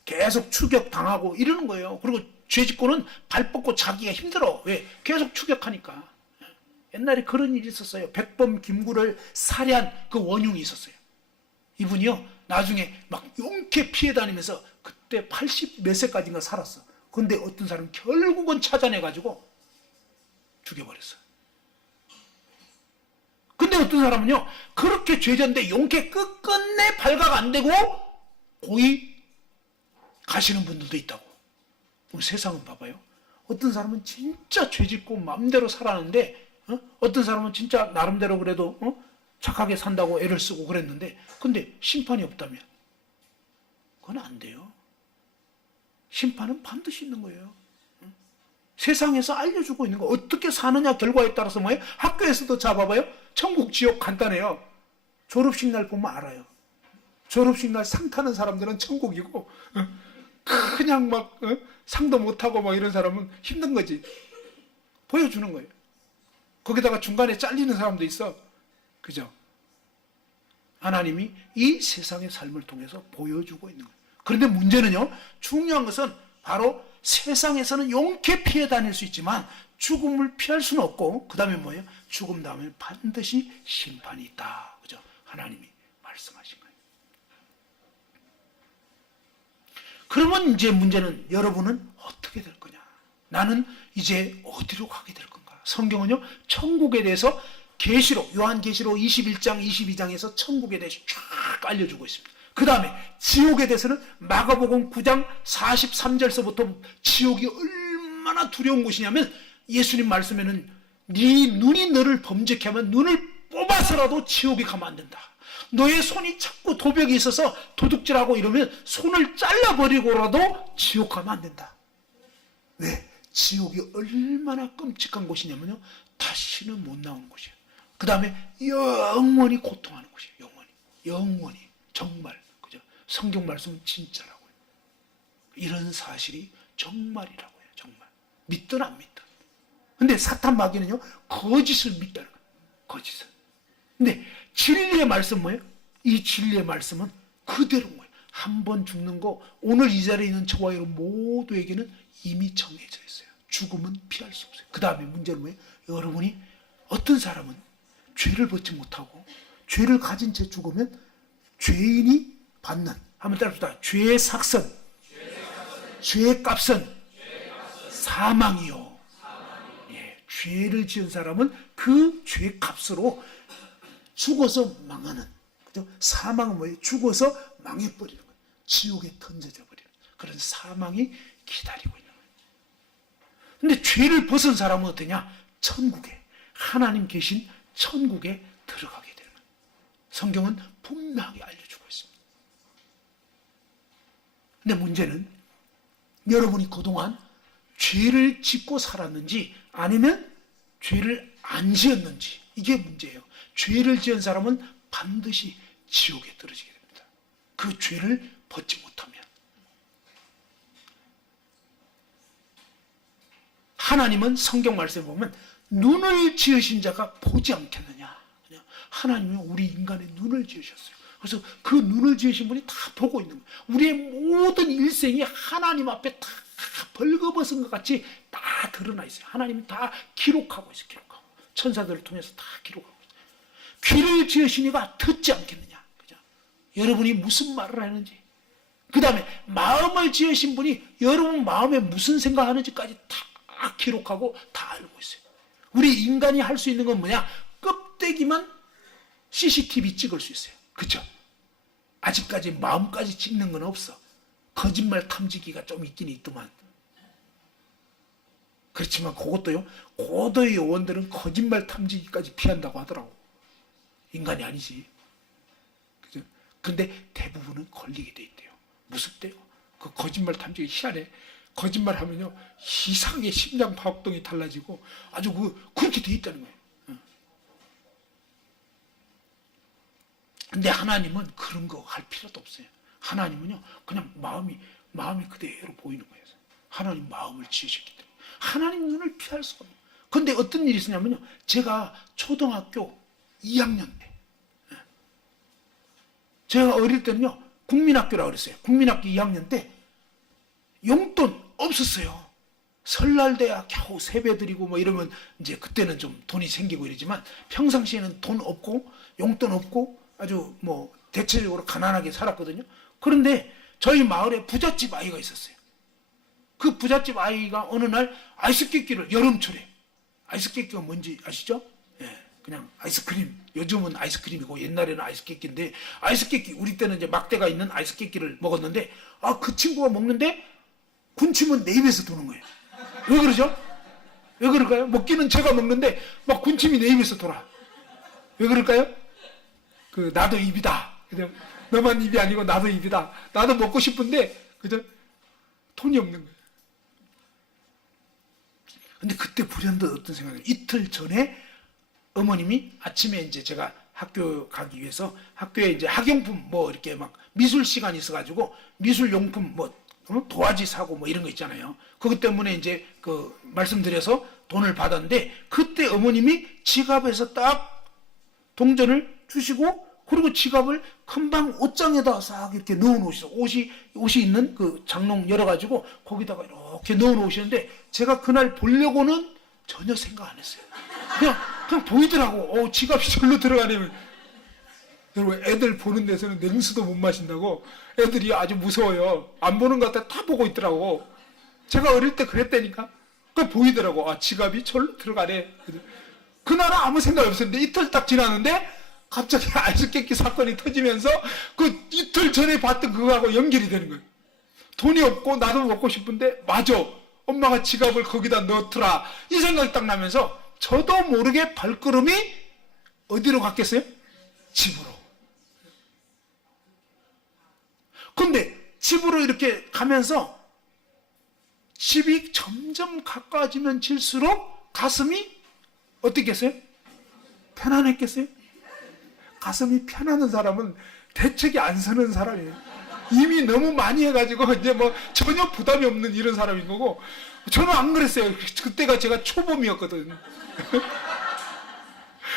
계속 추격당하고 이러는 거예요. 그리고 죄 짓고는 발 뻗고 자기가 힘들어. 왜? 계속 추격하니까. 옛날에 그런 일이 있었어요. 백범 김구를 살해한 그 원흉이 있었어요. 이분이요 나중에 막 용케 피해 다니면서 그때 80 몇 세까지인가 살았어. 근데 어떤 사람은 결국은 찾아내가지고 죽여버렸어. 근데 어떤 사람은요 그렇게 죄졌는데 용케 끝끝내 발각 안 되고 고이 가시는 분들도 있다고. 그럼 세상은 봐봐요. 어떤 사람은 진짜 죄짓고 마음대로 살았는데 어떤 사람은 진짜 나름대로 그래도 착하게 산다고 애를 쓰고 그랬는데 근데 심판이 없다면 그건 안 돼요. 심판은 반드시 있는 거예요. 세상에서 알려주고 있는 거 어떻게 사느냐 결과에 따라서 뭐예요? 학교에서도 잡아봐요. 천국 지옥 간단해요. 졸업식 날 보면 알아요. 졸업식 날 상 타는 사람들은 천국이고 그냥 막 상도 못하고 막 이런 사람은 힘든 거지. 보여주는 거예요. 거기다가 중간에 잘리는 사람도 있어. 그죠? 하나님이 이 세상의 삶을 통해서 보여주고 있는 거예요. 그런데 문제는요, 중요한 것은 바로 세상에서는 용케 피해 다닐 수 있지만 죽음을 피할 수는 없고 그 다음에 뭐예요? 죽음 다음에 반드시 심판이 있다. 그죠? 하나님이 말씀하신 거예요. 그러면 이제 문제는 여러분은 어떻게 될 거냐? 나는 이제 어디로 가게 될 건가? 성경은요, 천국에 대해서 계시록, 요한계시록 21장, 22장에서 천국에 대해서 쫙 알려주고 있습니다. 그 다음에 지옥에 대해서는 마가복음 9장 43절서부터 지옥이 얼마나 두려운 곳이냐면 예수님 말씀에는 네 눈이 너를 범죄케 하면 눈을 뽑아서라도 지옥에 가면 안 된다. 너의 손이 자꾸 도벽이 있어서 도둑질하고 이러면 손을 잘라버리고라도 지옥 가면 안 된다. 왜? 지옥이 얼마나 끔찍한 곳이냐면요, 다시는 못 나오는 곳이에요. 그 다음에 영원히 고통하는 곳이에요. 영원히 정말. 그죠? 성경 말씀은 진짜라고요. 이런 사실이 정말이라고 해요. 정말. 믿든 안 믿든. 근데 사탄 마귀는요, 거짓을 믿다는 거예요. 거짓을. 근데 진리의 말씀 뭐예요? 이 진리의 말씀은 그대로인 거예요. 한 번 죽는 거 오늘 이 자리에 있는 저와 여러분 모두에게는 이미 정해져 있어요. 죽음은 피할 수 없어요. 그 다음에 문제는 뭐예요? 여러분이 어떤 사람은 죄를 벗지 못하고 죄를 가진 채 죽으면 죄인이 받는, 한번 따라합시다. 죄의 삭선, 죄의 값은 사망이요. 예, 죄를 지은 사람은 그 죄 값으로 죽어서 망하는, 그죠? 사망은 뭐예요? 죽어서 망해버리는 거예요. 지옥에 던져져 버리는 그런 사망이 기다리고 있는 거예요. 근데 죄를 벗은 사람은 어떠냐? 천국에, 하나님 계신 천국에 들어가게 되는 거예요. 성경은 분명하게 알려주고 있습니다. 근데 문제는 여러분이 그동안 죄를 짓고 살았는지 아니면 죄를 안 지었는지, 이게 문제예요. 죄를 지은 사람은 반드시 지옥에 떨어지게 됩니다. 그 죄를 벗지 못하면. 하나님은 성경 말씀에 보면 눈을 지으신 자가 보지 않겠느냐. 하나님은 우리 인간의 눈을 지으셨어요. 그래서 그 눈을 지으신 분이 다 보고 있는 거예요. 우리의 모든 일생이 하나님 앞에 다 벌거벗은 것 같이 다 드러나 있어요. 하나님이 다 기록하고 있어요. 기록하고. 천사들을 통해서 다 기록하고 있어요. 귀를 지으시니가 듣지 않겠느냐. 그죠? 여러분이 무슨 말을 하는지. 그 다음에 마음을 지으신 분이 여러분 마음에 무슨 생각하는지까지 다 기록하고 다 알고 있어요. 우리 인간이 할 수 있는 건 뭐냐? 껍데기만 CCTV 찍을 수 있어요. 그렇죠? 아직까지 마음까지 찍는 건 없어. 거짓말 탐지기가 좀 있긴 있더만. 그렇지만 그것도요, 고도의 요원들은 거짓말 탐지기까지 피한다고 하더라고. 인간이 아니지. 그죠? 근데 대부분은 걸리게 돼 있대요. 무섭대요. 그 거짓말 탐지기 희한해. 거짓말 하면요, 이상하게 심장 박동이 달라지고 아주 그렇게 돼 있다는 거예요. 근데 하나님은 그런 거 할 필요도 없어요. 하나님은요, 그냥 마음이 그대로 보이는 거예요. 하나님 마음을 지으셨기 때문에. 하나님 눈을 피할 수가 없어요. 근데 어떤 일이 있었냐면요, 제가 초등학교 2학년 때, 제가 어릴 때는요, 국민학교라고 그랬어요. 국민학교 2학년 때 용돈 없었어요. 설날 돼야 겨우 세배 드리고 뭐 이러면 이제 그때는 좀 돈이 생기고 이러지만 평상시에는 돈 없고 용돈 없고 아주 뭐 대체적으로 가난하게 살았거든요. 그런데 저희 마을에 부잣집 아이가 있었어요. 그 부잣집 아이가 어느 날 아이스케이크를, 여름철에, 아이스케이크가 뭔지 아시죠? 예. 그냥 아이스크림. 요즘은 아이스크림이고 옛날에는 아이스깨끼인데, 아이스깨끼, 우리 때는 이제 막대가 있는 아이스깨끼를 먹었는데, 그 친구가 먹는데 군침은 내 입에서 도는 거예요. 왜 그러죠? 왜 그럴까요? 먹기는 제가 먹는데 막 군침이 내 입에서 돌아. 왜 그럴까요? 나도 입이다. 그죠? 너만 입이 아니고 나도 입이다. 나도 먹고 싶은데, 그죠? 돈이 없는 거예요. 근데 그때 불현듯 어떤 생각이, 이틀 전에 어머님이 아침에 이제 제가 학교 가기 위해서 학교에 이제 학용품 뭐 이렇게 막 미술 시간이 있어가지고 미술 용품 뭐 도화지 사고 뭐 이런 거 있잖아요. 그것 때문에 이제 말씀드려서 돈을 받았는데, 그때 어머님이 지갑에서 딱 동전을 주시고, 그리고 지갑을 금방 옷장에다 싹 이렇게 넣어 놓으시죠. 옷이 있는 그 장롱 열어가지고 거기다가 이렇게 넣어 놓으시는데, 제가 그날 보려고는 전혀 생각 안 했어요. 그냥 보이더라고. 지갑이 절로 들어가네요. 여러분, 애들 보는 데서는 냉수도 못 마신다고 애들이 아주 무서워요. 안 보는 것 같아 다 보고 있더라고. 제가 어릴 때 그랬다니까. 그 보이더라고. 지갑이 절로 들어가네. 그날은 아무 생각이 없었는데, 이틀 딱 지났는데 갑자기 아이스깨끼 사건이 터지면서 그 이틀 전에 봤던 그거하고 연결이 되는 거예요. 돈이 없고 나도 먹고 싶은데, 맞아, 엄마가 지갑을 거기다 넣더라, 이 생각이 딱 나면서 저도 모르게 발걸음이 어디로 갔겠어요? 집으로. 근데 집으로 이렇게 가면서 집이 점점 가까워지면 질수록 가슴이 어떻겠어요? 편안했겠어요? 가슴이 편안한 사람은 대책이 안 서는 사람이에요. 이미 너무 많이 해가지고 이제 뭐 전혀 부담이 없는 이런 사람인 거고, 저는 안 그랬어요. 그때가 제가 초봄이었거든.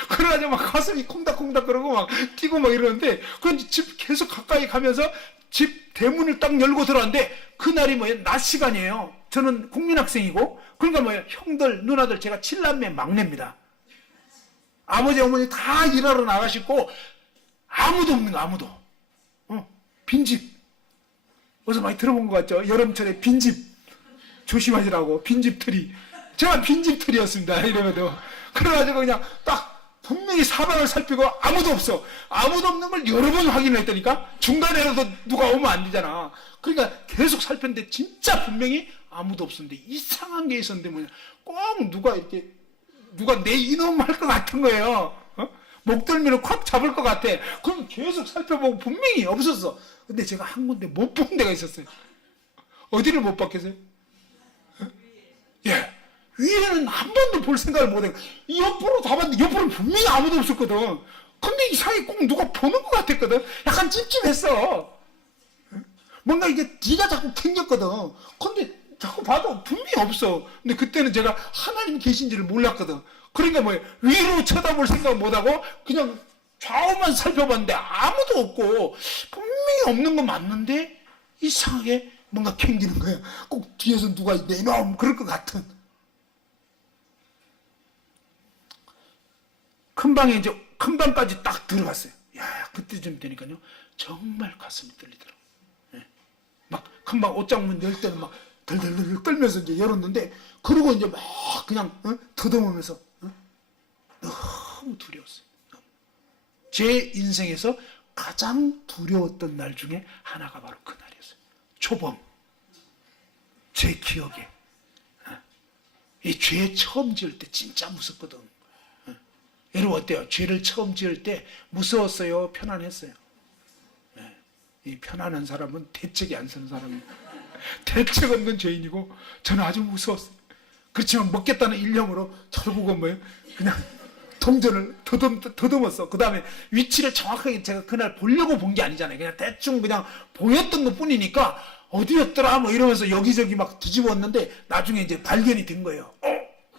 그래가지고 막 가슴이 콩닥콩닥 그러고 막 뛰고 막 이러는데, 그런데 집 계속 가까이 가면서 집 대문을 딱 열고 들어왔는데, 그날이 뭐예요? 낮 시간이에요. 저는 국민학생이고, 그러니까 뭐예요? 형들, 누나들, 제가 7남매 막내입니다. 아버지, 어머니 다 일하러 나가시고, 아무도 없는 거, 아무도. 빈집. 어디서 많이 들어본 것 같죠? 여름철에 빈집. 조심하시라고. 빈집털이. 제가 빈집털이었습니다. 이러면도. 그래가지고 그냥 딱 분명히 사방을 살피고 아무도 없어. 아무도 없는 걸 여러 번 확인을 했다니까? 중간에라도 누가 오면 안 되잖아. 그러니까 계속 살폈는데 진짜 분명히 아무도 없었는데, 이상한 게 있었는데 뭐냐. 꼭 누가 내 이놈 할 것 같은 거예요. 목덜미를 콱 잡을 것 같아. 그럼 계속 살펴보고 분명히 없었어. 근데 제가 한 군데 못 본 데가 있었어요. 어디를 못 봤겠어요? 예. 위에는 한 번도 볼 생각을 못 해. 옆으로 다 봤는데 옆으로는 분명히 아무도 없었거든. 근데 이상하게 꼭 누가 보는 것 같았거든. 약간 찝찝했어. 뭔가 이게 뒤가 자꾸 캥겼거든. 근데 자꾸 봐도 분명히 없어. 근데 그때는 제가 하나님 계신지를 몰랐거든. 그러니까 뭐예요? 위로 쳐다볼 생각 못하고 그냥 좌우만 살펴봤는데 아무도 없고, 분명히 없는 건 맞는데 이상하게 뭔가 캥기는 거야. 꼭 뒤에서 누가 내 이놈 그럴 것 같은. 큰 방까지 딱 들어갔어요. 야, 그때쯤 되니까요, 정말 가슴이 떨리더라고. 예. 막 큰 방 옷장문 열 때는 막 덜덜덜 떨면서 이제 열었는데, 그러고 이제 막 그냥 더듬으면서 너무 두려웠어요. 제 인생에서 가장 두려웠던 날 중에 하나가 바로 그날이었어요. 초범. 제 기억에. 이 죄 처음 지을 때 진짜 무섭거든. 여러분 어때요? 죄를 처음 지을 때 무서웠어요? 편안했어요? 이 편안한 사람은 대책이 안 서는 사람이에요. 대책 없는 죄인이고, 저는 아주 무서웠어요. 그렇지만 먹겠다는 일념으로 결국은 뭐예요? 그냥 동전을 더듬었어. 그 다음에 위치를 정확하게 제가 그날 보려고 본 게 아니잖아요. 그냥 대충 그냥 보였던 것 뿐이니까 어디였더라 뭐 이러면서 여기저기 막 뒤집었는데, 나중에 이제 발견이 된 거예요.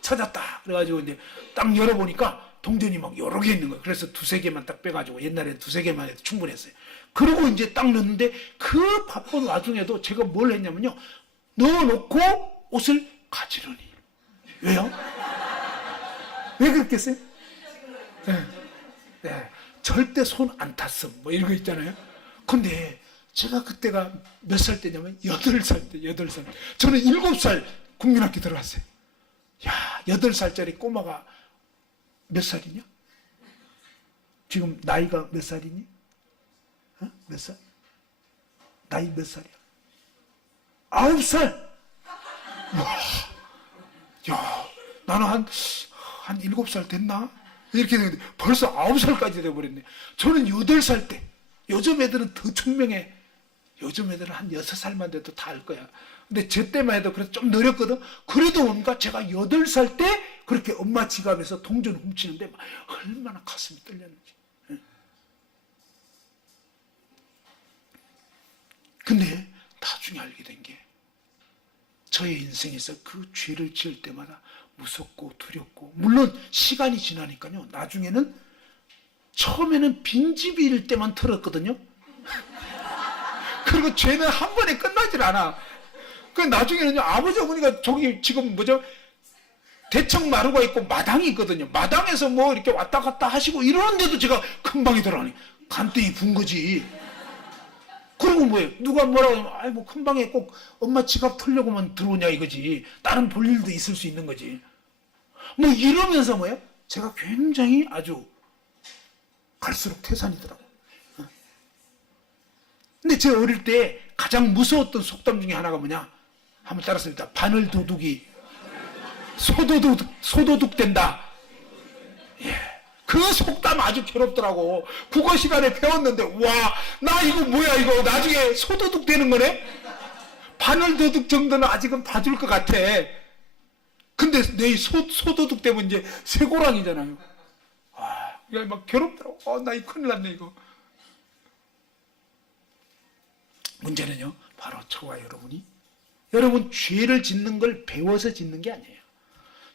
찾았다. 그래가지고 이제 딱 열어보니까 동전이 막 여러 개 있는 거예요. 그래서 두세 개만 딱 빼가지고, 옛날에 두세 개만 해도 충분했어요. 그리고 이제 딱 넣었는데, 그 바쁜 와중에도 제가 뭘 했냐면요, 넣어놓고 옷을 가지런히. 왜요? 왜 그랬겠어요? 네. 네. 절대 손 안 탔음 뭐 이런 거 있잖아요. 근데 제가 그때가 몇 살 때냐면 8살 때, 8살. 저는 7살 국민학교 들어갔어요. 야, 8살짜리 꼬마가 몇 살이냐? 지금 나이가 몇 살이니? 어? 몇 살? 나이 몇 살이야? 9살! 야, 나는 한 7살 됐나? 이렇게 되는데 벌써 9살까지 돼버렸네. 저는 8살 때, 요즘 애들은 더 총명해. 요즘 애들은 한 6살만 돼도 다 알 거야. 근데 저 때만 해도 그래도 좀 느렸거든. 그래도 뭔가 제가 8살 때 그렇게 엄마 지갑에서 동전 훔치는데 얼마나 가슴이 떨렸는지. 근데 나중에 알게 된 게 저의 인생에서 그 죄를 지을 때마다 무섭고 두렵고, 물론 시간이 지나니까요, 나중에는 처음에는 빈집일 때만 털었거든요. 그리고 죄는 한 번에 끝나질 않아. 그 나중에는요, 아버지 어머니가 저기 지금 뭐죠, 대청 마루가 있고 마당이 있거든요. 마당에서 뭐 이렇게 왔다 갔다 하시고 이러는데도 제가 금방이 들어가니 간땡이 분 거지. 그리고 뭐예요? 누가 뭐라고 하면, 아이, 뭐, 금방에 꼭 엄마 지갑 털려고만 들어오냐 이거지. 다른 볼 일도 있을 수 있는 거지. 뭐, 이러면서 뭐예요? 제가 굉장히 아주 갈수록 태산이더라고. 근데 제가 어릴 때 가장 무서웠던 속담 중에 하나가 뭐냐? 한번 따랐습니다. 바늘 도둑이 소도둑 된다. 예. 그 속담 아주 괴롭더라고. 국어 시간에 배웠는데, 와, 나 이거 뭐야, 이거. 나중에 소도둑 되는 거네? 바늘 도둑 정도는 아직은 봐줄 것 같아. 근데 내 소도둑 되면 이제 쇠고랑이잖아요. 와, 이거 막 괴롭더라고. 나 이거 큰일 났네, 이거. 문제는요, 바로 저와 여러분이, 여러분 죄를 짓는 걸 배워서 짓는 게 아니에요.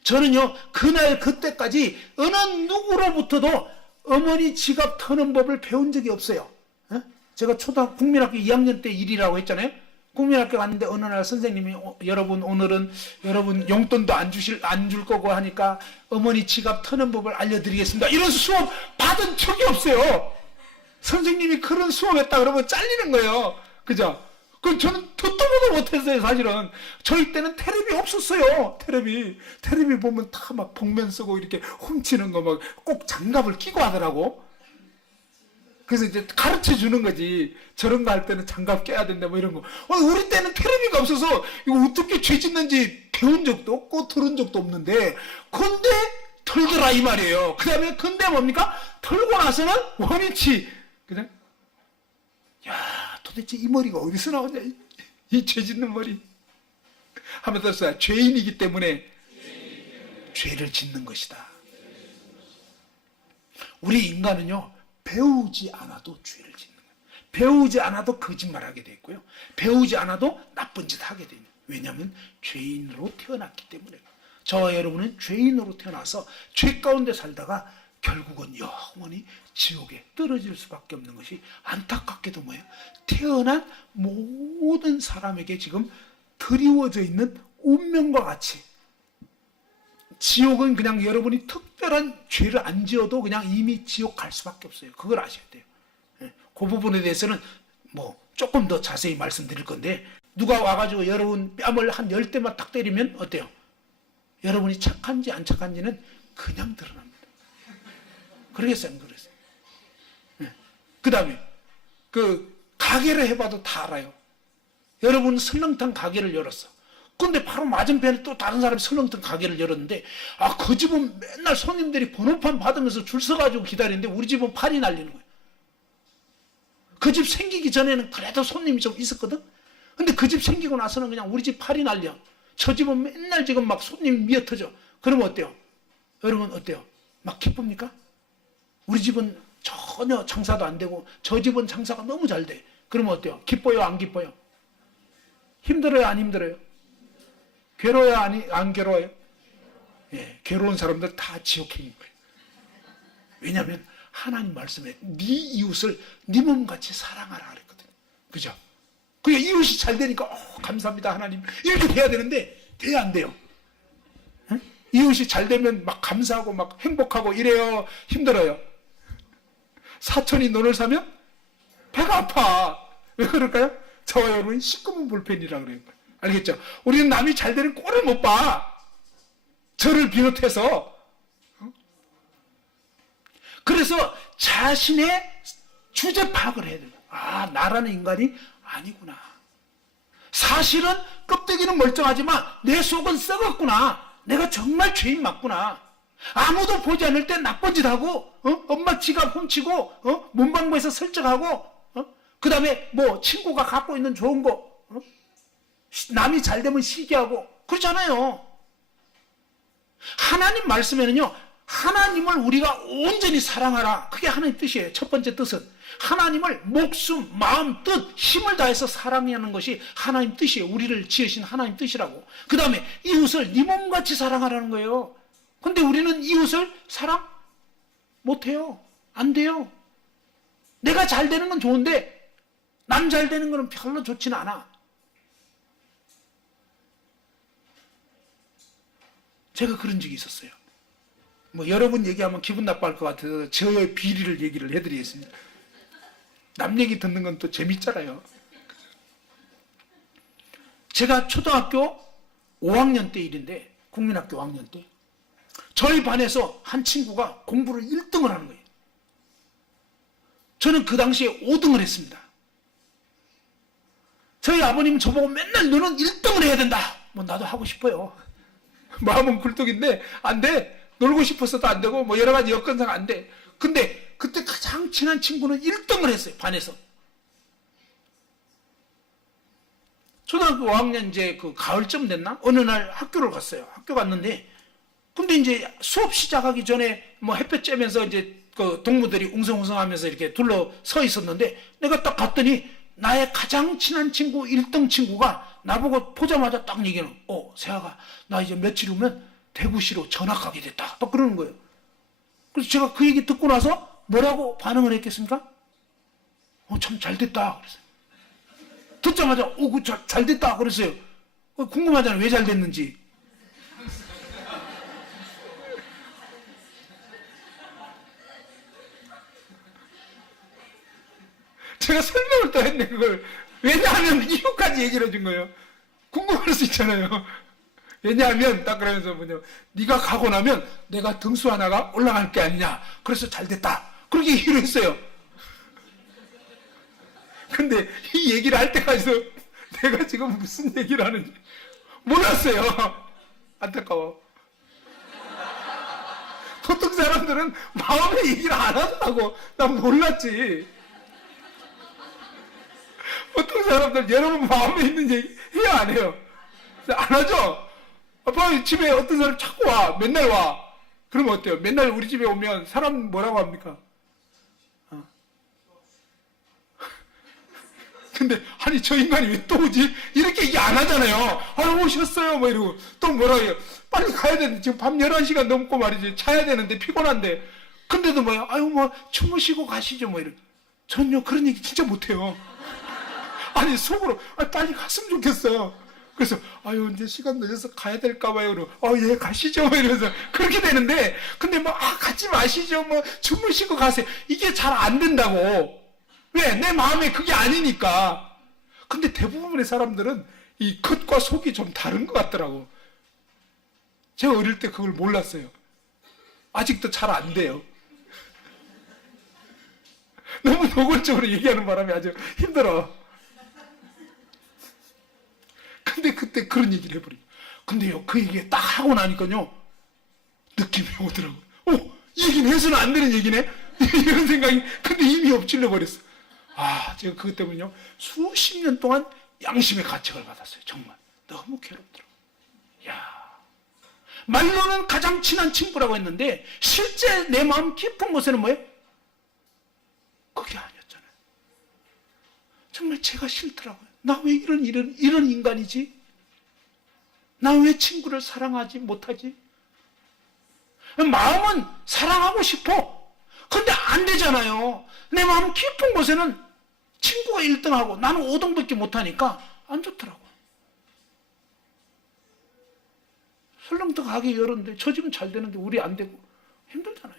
저는요, 그날 그때까지 어느 누구로부터도 어머니 지갑 터는 법을 배운 적이 없어요. 제가 국민학교 2학년 때 일이라고 했잖아요. 국민학교 갔는데 어느 날 선생님이 여러분 오늘은 여러분 용돈도 안 줄 거고 하니까 어머니 지갑 터는 법을 알려드리겠습니다. 이런 수업 받은 적이 없어요. 선생님이 그런 수업했다 그러면 잘리는 거예요. 그죠? 그 저는 듣도 보도 못했어요, 사실은. 저희 때는 텔레비 없었어요. 텔레비 보면 다 막 복면 쓰고 이렇게 훔치는 거 막 꼭 장갑을 끼고 하더라고. 그래서 이제 가르쳐 주는 거지. 저런 거 할 때는 장갑 껴야 된다 뭐 이런 거. 우리 때는 텔레비가 없어서 이거 어떻게 죄 짓는지 배운 적도 없고 들은 적도 없는데, 근데 털더라 이 말이에요. 그 다음에 근데 뭡니까? 털고 나서는 원위치. 그냥 야, 도대체 이 머리가 어디서 나오냐, 이 죄 짓는 머리. 하면 됐어요. 죄인이기 때문에 죄를 짓는 것이다. 우리 인간은요, 배우지 않아도 죄를 짓는 거예요. 배우지 않아도 거짓말하게 돼 있고요. 배우지 않아도 나쁜 짓 하게 돼 있는 거예요. 왜냐하면 죄인으로 태어났기 때문에. 저와 여러분은 죄인으로 태어나서 죄 가운데 살다가 결국은 영원히 지옥에 떨어질 수밖에 없는 것이 안타깝게도 뭐예요? 태어난 모든 사람에게 지금 드리워져 있는 운명과 같이, 지옥은 그냥 여러분이 특별한 죄를 안 지어도 그냥 이미 지옥 갈 수밖에 없어요. 그걸 아셔야 돼요. 그 부분에 대해서는 뭐 조금 더 자세히 말씀드릴 건데, 누가 와가지고 여러분 뺨을 한 10대만 딱 때리면 어때요? 여러분이 착한지 안 착한지는 그냥 드러납니다. 그러겠어요, 안 그러겠어요? 그 다음에 그 가게를 해봐도 다 알아요. 여러분 설렁탕 가게를 열었어. 근데 바로 맞은편에 또 다른 사람이 설렁탕 가게를 열었는데, 그 집은 맨날 손님들이 번호판 받으면서 줄 서가지고 기다리는데 우리 집은 팔이 날리는 거예요. 그 집 생기기 전에는 그래도 손님이 좀 있었거든. 근데 그 집 생기고 나서는 그냥 우리 집 팔이 날려. 저 집은 맨날 지금 막 손님이 미어터져. 그러면 어때요? 여러분 어때요? 막 기쁩니까? 우리 집은 전혀 장사도 안 되고 저 집은 장사가 너무 잘 돼. 그러면 어때요? 기뻐요, 안 기뻐요? 힘들어요, 안 힘들어요? 괴로워요, 안 괴로워요? 예, 괴로운 사람들 다 지옥행인 거예요. 왜냐하면 하나님 말씀에 네 이웃을 네 몸같이 사랑하라 그랬거든요. 그죠? 그게 이웃이 잘 되니까 감사합니다 하나님 이렇게 돼야 되는데 돼야 안 돼요. 응? 이웃이 잘 되면 막 감사하고 막 행복하고 이래요? 힘들어요? 사촌이 논을 사면 배가 아파. 왜 그럴까요? 저와 여러분이 시꺼먼 볼펜이라 그래요. 알겠죠? 우리는 남이 잘 되는 꼴을 못 봐. 저를 비롯해서. 그래서 자신의 주제 파악을 해야 돼요. 아, 나라는 인간이 아니구나. 사실은 껍데기는 멀쩡하지만 내 속은 썩었구나. 내가 정말 죄인 맞구나. 아무도 보지 않을 때 나쁜 짓 하고, 엄마 지갑 훔치고, 문방구에서 설정하고, 그 다음에 뭐 친구가 갖고 있는 좋은 거, 남이 잘 되면 시기하고, 그렇잖아요. 하나님 말씀에는요, 하나님을 우리가 온전히 사랑하라. 그게 하나님 뜻이에요. 첫 번째 뜻은. 하나님을 목숨, 마음, 뜻, 힘을 다해서 사랑하는 것이 하나님 뜻이에요. 우리를 지으신 하나님 뜻이라고. 그 다음에 이웃을 네 몸같이 사랑하라는 거예요. 근데 우리는 이웃을 사랑 못해요. 안 돼요. 내가 잘 되는 건 좋은데 남 잘 되는 건 별로 좋지는 않아. 제가 그런 적이 있었어요. 뭐 여러분 얘기하면 기분 나빠할 것 같아서 저의 비리를 얘기를 해드리겠습니다. 남 얘기 듣는 건 또 재밌잖아요. 제가 초등학교 5학년 때 일인데, 국민학교 5학년 때 저희 반에서 한 친구가 공부를 1등을 하는 거예요. 저는 그 당시에 5등을 했습니다. 저희 아버님은 저보고 맨날 너는 1등을 해야 된다. 뭐 나도 하고 싶어요. 마음은 굴뚝인데 안 돼. 놀고 싶어서도 안 되고 뭐 여러 가지 여건상 안 돼. 근데 그때 가장 친한 친구는 1등을 했어요. 반에서. 초등학교 5학년 이제 그 가을쯤 됐나? 어느 날 학교를 갔어요. 학교 갔는데 근데 이제 수업 시작하기 전에 뭐 햇볕 쬐면서 이제 그 동무들이 웅성웅성하면서 이렇게 둘러서 있었는데 내가 딱 갔더니 나의 가장 친한 친구 1등 친구가 나보고 보자마자 딱 얘기하는 세아가 나 이제 며칠 후면 대구시로 전학 가게 됐다. 딱 그러는 거예요. 그래서 제가 그 얘기 듣고 나서 뭐라고 반응을 했겠습니까? 참 잘 됐다. 그랬어요. 듣자마자 잘 됐다. 그랬어요. 궁금하잖아요. 왜 잘 됐는지. 제가 설명을 또 했네, 그걸. 왜냐하면 이유까지 얘기를 해준 거예요. 궁금할 수 있잖아요. 왜냐하면 딱 그러면서 네가 가고 나면 내가 등수 하나가 올라갈 게 아니냐. 그래서 잘 됐다. 그렇게 얘기를 했어요. 근데 이 얘기를 할 때까지도 내가 지금 무슨 얘기를 하는지 몰랐어요. 안타까워. 보통 사람들은 마음의 얘기를 안 하더라고. 난 몰랐지. 보통 사람들 여러분 마음에 있는 얘기 해요, 안 해요? 안 하죠? 아빠 집에 어떤 사람 자꾸 와. 맨날 와. 그러면 어때요? 맨날 우리 집에 오면 사람 뭐라고 합니까? 근데 아니 저 인간이 왜 또 오지? 이렇게 얘기 안 하잖아요. 아유 오셨어요 뭐 이러고 또 뭐라고 해요. 빨리 가야 되는데 지금 밤 11시간 넘고 말이지. 자야 되는데 피곤한데 근데도 뭐야 아유 뭐 주무시고 가시죠 뭐 이러고 전요 그런 얘기 진짜 못해요. 아니 속으로 빨리 갔으면 좋겠어요. 그래서 아유 이제 시간 늦어서 가야 될까 봐요. 그러고 예 가시죠 뭐 이러면서 그렇게 되는데 근데 뭐 가지 마시죠 뭐 주무시고 가세요. 이게 잘 안 된다고. 왜? 내 마음에 그게 아니니까. 근데 대부분의 사람들은 이 겉과 속이 좀 다른 것 같더라고. 제가 어릴 때 그걸 몰랐어요. 아직도 잘 안 돼요. 너무 노골적으로 얘기하는 바람에 아주 힘들어. 근데 그때 그런 얘기를 해버려요. 근데요, 그 얘기 딱 하고 나니까요, 느낌이 오더라고요. 이 얘기는 해서는 안 되는 얘기네? 이런 생각이, 근데 이미 엎질러 버렸어. 제가 그것 때문에요, 수십 년 동안 양심의 가책을 받았어요. 정말. 너무 괴롭더라고요. 말로는 가장 친한 친구라고 했는데, 실제 내 마음 깊은 곳에는 뭐예요? 그게 아니었잖아요. 정말 제가 싫더라고요. 나 왜 이런 인간이지? 나 왜 친구를 사랑하지 못하지? 마음은 사랑하고 싶어. 근데 안 되잖아요. 내 마음 깊은 곳에는 친구가 1등하고 나는 5등밖에 못하니까 안 좋더라고. 설렁탕 가게 열었는데 저 집은 잘 되는데 우리 안 되고 힘들잖아요.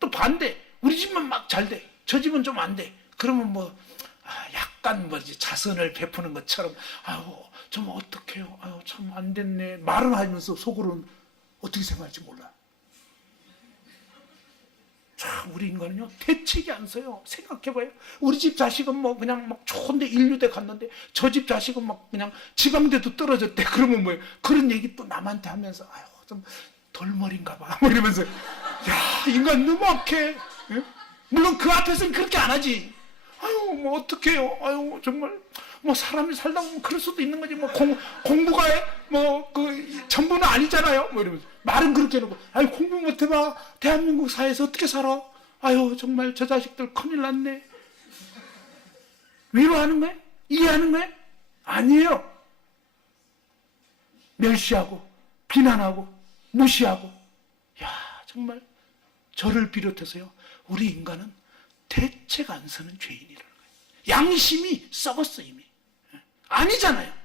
또 반대. 우리 집만 막 잘 돼. 저 집은 좀 안 돼. 그러면 약간 자선을 베푸는 것처럼 좀 어떡해요. 참 안 됐네. 말은 하면서 속으로는 어떻게 생각할지 몰라. 참 우리 인간은요 대책이 안 서요. 생각해봐요. 우리 집 자식은 뭐 그냥 막 좋은데 인류대 갔는데 저 집 자식은 막 그냥 지방대도 떨어졌대. 그러면 뭐예요? 그런 얘기 또 남한테 하면서 아유 좀 돌머리인가 봐. 뭐 이러면서 야 인간 너무 악해. 예? 물론 그 앞에서는 그렇게 안 하지. 아유 뭐 어떡해요. 아유 정말 뭐 사람이 살다 보면 그럴 수도 있는 거지. 뭐 공부가 뭐 그 전부는 아니잖아요. 뭐 이러면서 말은 그렇게 해놓고 아유 공부 못해봐 대한민국 사회에서 어떻게 살아? 아유 정말 저 자식들 큰일 났네. 위로하는 거예요? 이해하는 거예요? 아니에요. 멸시하고 비난하고 무시하고 야 정말 저를 비롯해서요 우리 인간은 대책 안 서는 죄인이라는 거예요. 양심이 썩었어 이미. 아니잖아요.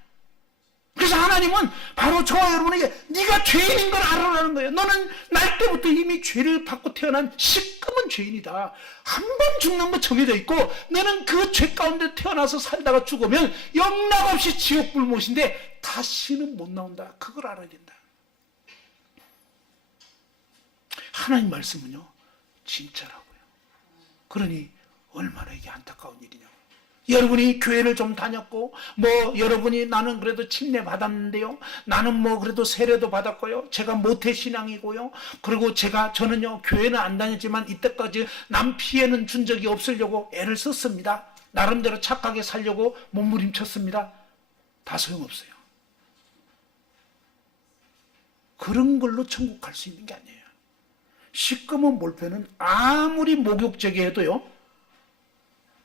그래서 하나님은 바로 저와 여러분에게 네가 죄인인 걸 알아라는 거예요. 너는 날 때부터 이미 죄를 받고 태어난 시꺼먼 죄인이다. 한 번 죽는 거 정해져 있고 너는 그 죄 가운데 태어나서 살다가 죽으면 영락없이 지옥 불못인데 다시는 못 나온다. 그걸 알아야 된다. 하나님 말씀은요 진짜라고요. 그러니 얼마나 이게 안타까운 일이냐고. 여러분이 교회를 좀 다녔고 뭐 여러분이 나는 그래도 침례 받았는데요. 나는 뭐 그래도 세례도 받았고요. 제가 모태신앙이고요. 그리고 저는요 교회는 안 다녔지만 이때까지 남 피해는 준 적이 없으려고 애를 썼습니다. 나름대로 착하게 살려고 몸부림쳤습니다. 다 소용없어요. 그런 걸로 천국 갈 수 있는 게 아니에요. 시꺼먼 볼펜은 아무리 목욕제게 해도요.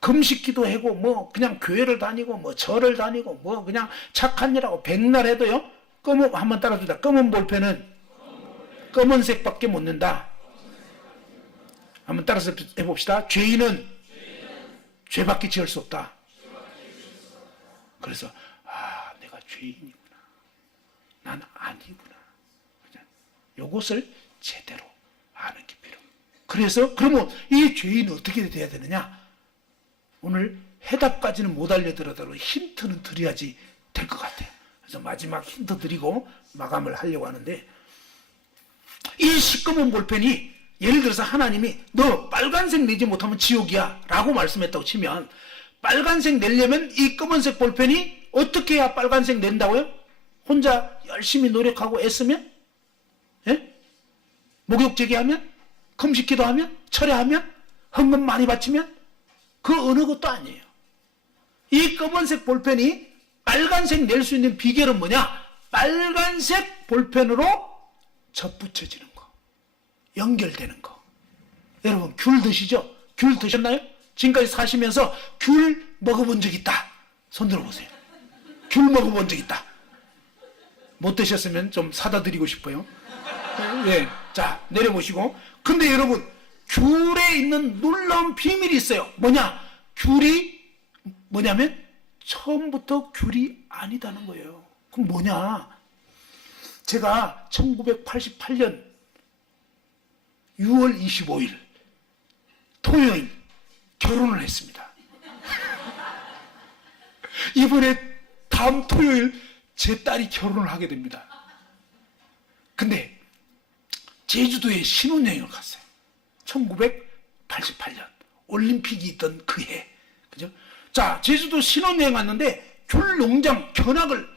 금식기도 하고 뭐 그냥 교회를 다니고 뭐 절을 다니고 뭐 그냥 착한 일하고 백날 해도요. 한번 따라주다. 검은 볼펜은 검은색밖에 못 낸다. 한번 따라서 해봅시다. 죄인은 죄밖에 지을 수 없다. 그래서 내가 죄인이구나. 난 아니구나. 요것을 제대로 아는 게 필요해요. 그래서 그러면 이 죄인은 어떻게 돼야 되느냐? 오늘 해답까지는 못 알려드려도 힌트는 드려야지 될 것 같아요. 그래서 마지막 힌트 드리고 마감을 하려고 하는데 이 시꺼먼 볼펜이 예를 들어서 하나님이 너 빨간색 내지 못하면 지옥이야 라고 말씀했다고 치면 빨간색 내려면 이 검은색 볼펜이 어떻게 해야 빨간색 낸다고요? 혼자 열심히 노력하고 애쓰면? 예? 목욕제기하면? 금식기도 하면? 철회하면? 헌금 많이 바치면? 그 어느 것도 아니에요. 이 검은색 볼펜이 빨간색 낼 수 있는 비결은 뭐냐? 빨간색 볼펜으로 접붙여지는 거. 연결되는 거. 여러분 귤 드시죠? 귤 드셨나요? 지금까지 사시면서 귤 먹어본 적 있다. 손 들어보세요. 귤 먹어본 적 있다. 못 드셨으면 좀 사다 드리고 싶어요. 예. 자, 내려보시고. 근데 여러분 귤에 있는 놀라운 비밀이 있어요. 뭐냐? 귤이 뭐냐면 처음부터 귤이 아니다는 거예요. 그럼 뭐냐? 제가 1988년 6월 25일 토요일 결혼을 했습니다. 이번에 다음 토요일 제 딸이 결혼을 하게 됩니다. 근데 제주도에 신혼여행을 갔어요. 1988년 올림픽이 있던 그 해. 그죠? 자, 제주도 신혼여행 왔는데 귤 농장 견학을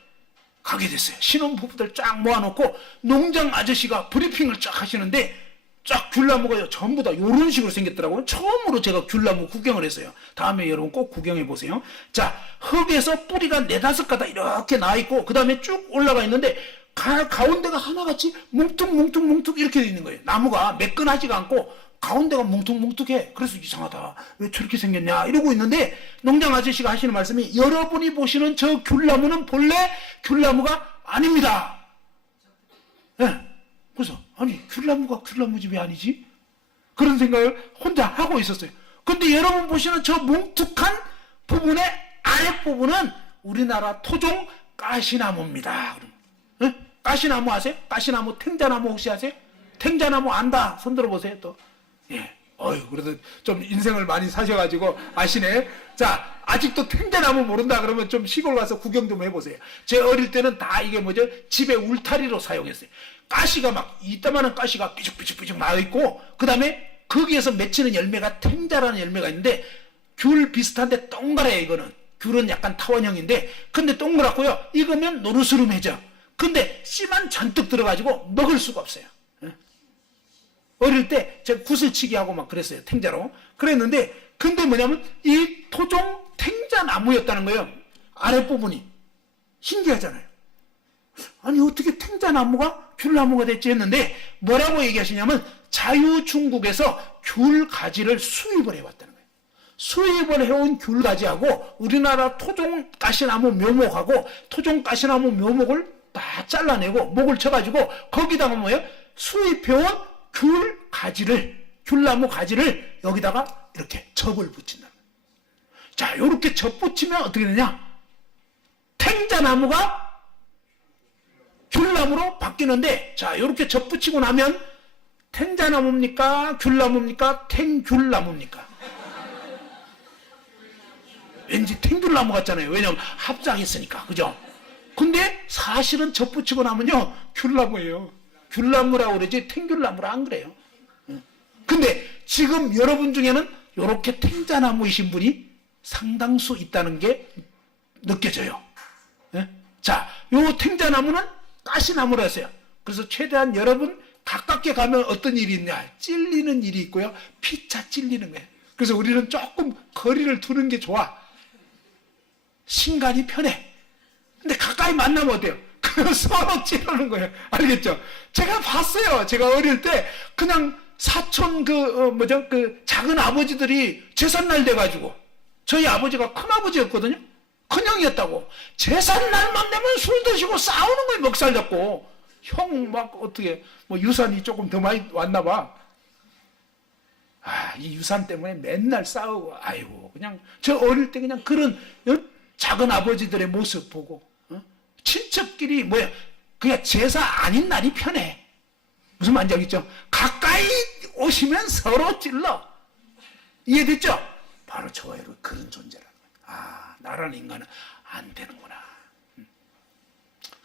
가게 됐어요. 신혼부부들 쫙 모아놓고 농장 아저씨가 브리핑을 쫙 하시는데 쫙 귤나무가 전부 다 이런 식으로 생겼더라고요. 처음으로 제가 귤나무 구경을 했어요. 다음에 여러분 꼭 구경해 보세요. 자, 흙에서 뿌리가 4-5가닥 이렇게 나있고 그 다음에 쭉 올라가 있는데 가운데가 하나같이 뭉툭뭉툭뭉툭 이렇게 돼 있는 거예요. 나무가 매끈하지가 않고 가운데가 뭉툭뭉툭해. 그래서 이상하다. 왜 저렇게 생겼냐 이러고 있는데 농장 아저씨가 하시는 말씀이 여러분이 보시는 저 귤나무는 본래 귤나무가 아닙니다. 네. 그래서 아니 귤나무가 귤나무집이 아니지? 그런 생각을 혼자 하고 있었어요. 근데 여러분 보시는 저 뭉툭한 부분의 아랫부분은 우리나라 토종 가시나무입니다. 네? 가시나무 아세요? 가시나무, 탱자나무 혹시 아세요? 탱자나무 안다. 손 들어보세요 또. 예. 그래도 좀 인생을 많이 사셔가지고 아시네. 자, 아직도 탱자나무 모른다 그러면 좀 시골 가서 구경 좀 해보세요. 제 어릴 때는 다 이게 뭐죠? 집에 울타리로 사용했어요. 가시가 막 이따만한 가시가 삐죽삐죽삐죽 나와있고 그 다음에 거기에서 맺히는 열매가 탱자라는 열매가 있는데 귤 비슷한데 동그래요. 이거는 귤은 약간 타원형인데 근데 동그랗고요. 익으면 노르스름해져. 근데 씨만 잔뜩 들어가지고 먹을 수가 없어요. 어릴 때 제가 구슬치기 하고 막 그랬어요. 탱자로. 그랬는데 근데 뭐냐면 이 토종 탱자 나무였다는 거예요. 아랫부분이. 신기하잖아요. 아니 어떻게 탱자 나무가 귤나무가 됐지 했는데 뭐라고 얘기하시냐면 자유중국에서 귤 가지를 수입을 해왔다는 거예요. 수입을 해온 귤 가지하고 우리나라 토종 가시나무 묘목하고 토종 가시나무 묘목을 다 잘라내고 목을 쳐가지고 거기다가 뭐예요? 수입해온 귤 가지를 귤나무 가지를 여기다가 이렇게 접을 붙인다. 자, 이렇게 접 붙이면 어떻게 되냐? 탱자나무가 귤나무로 바뀌는데, 자, 이렇게 접 붙이고 나면 탱자나무입니까? 귤나무입니까? 탱귤나무입니까? 왠지 탱귤나무 같잖아요. 왜냐하면 합작했으니까, 그죠? 근데 사실은 접 붙이고 나면요, 귤나무예요. 귤나무라고 그러지 탱귤나무라 안 그래요. 근데 지금 여러분 중에는 이렇게 탱자나무이신 분이 상당수 있다는 게 느껴져요. 자, 요 탱자나무는 가시나무라 했어요. 그래서 최대한 여러분 가깝게 가면 어떤 일이 있냐? 찔리는 일이 있고요. 피차 찔리는 거예요. 그래서 우리는 조금 거리를 두는 게 좋아. 신간이 편해. 근데 가까이 만나면 어때요? 그냥 서로 찌르는 거예요. 알겠죠? 제가 봤어요. 제가 어릴 때 그냥 사촌 그 작은 아버지들이 제삿날 돼가지고 저희 아버지가 큰아버지였거든요. 큰형이었다고. 제삿날만 되면 술 드시고 싸우는 거예요. 먹살 잡고. 형 막 어떻게 뭐 유산이 조금 더 많이 왔나 봐. 아, 이 유산 때문에 맨날 싸우고 아이고 그냥 저 어릴 때 그냥 그런 작은 아버지들의 모습 보고 친척끼리 뭐야 그냥 제사 아닌 날이 편해. 무슨 말인지 알겠죠? 가까이 오시면 서로 찔러. 이해됐죠? 바로 저와 여러분 그런 존재라는 거예요. 아, 나라는 인간은 안 되는구나.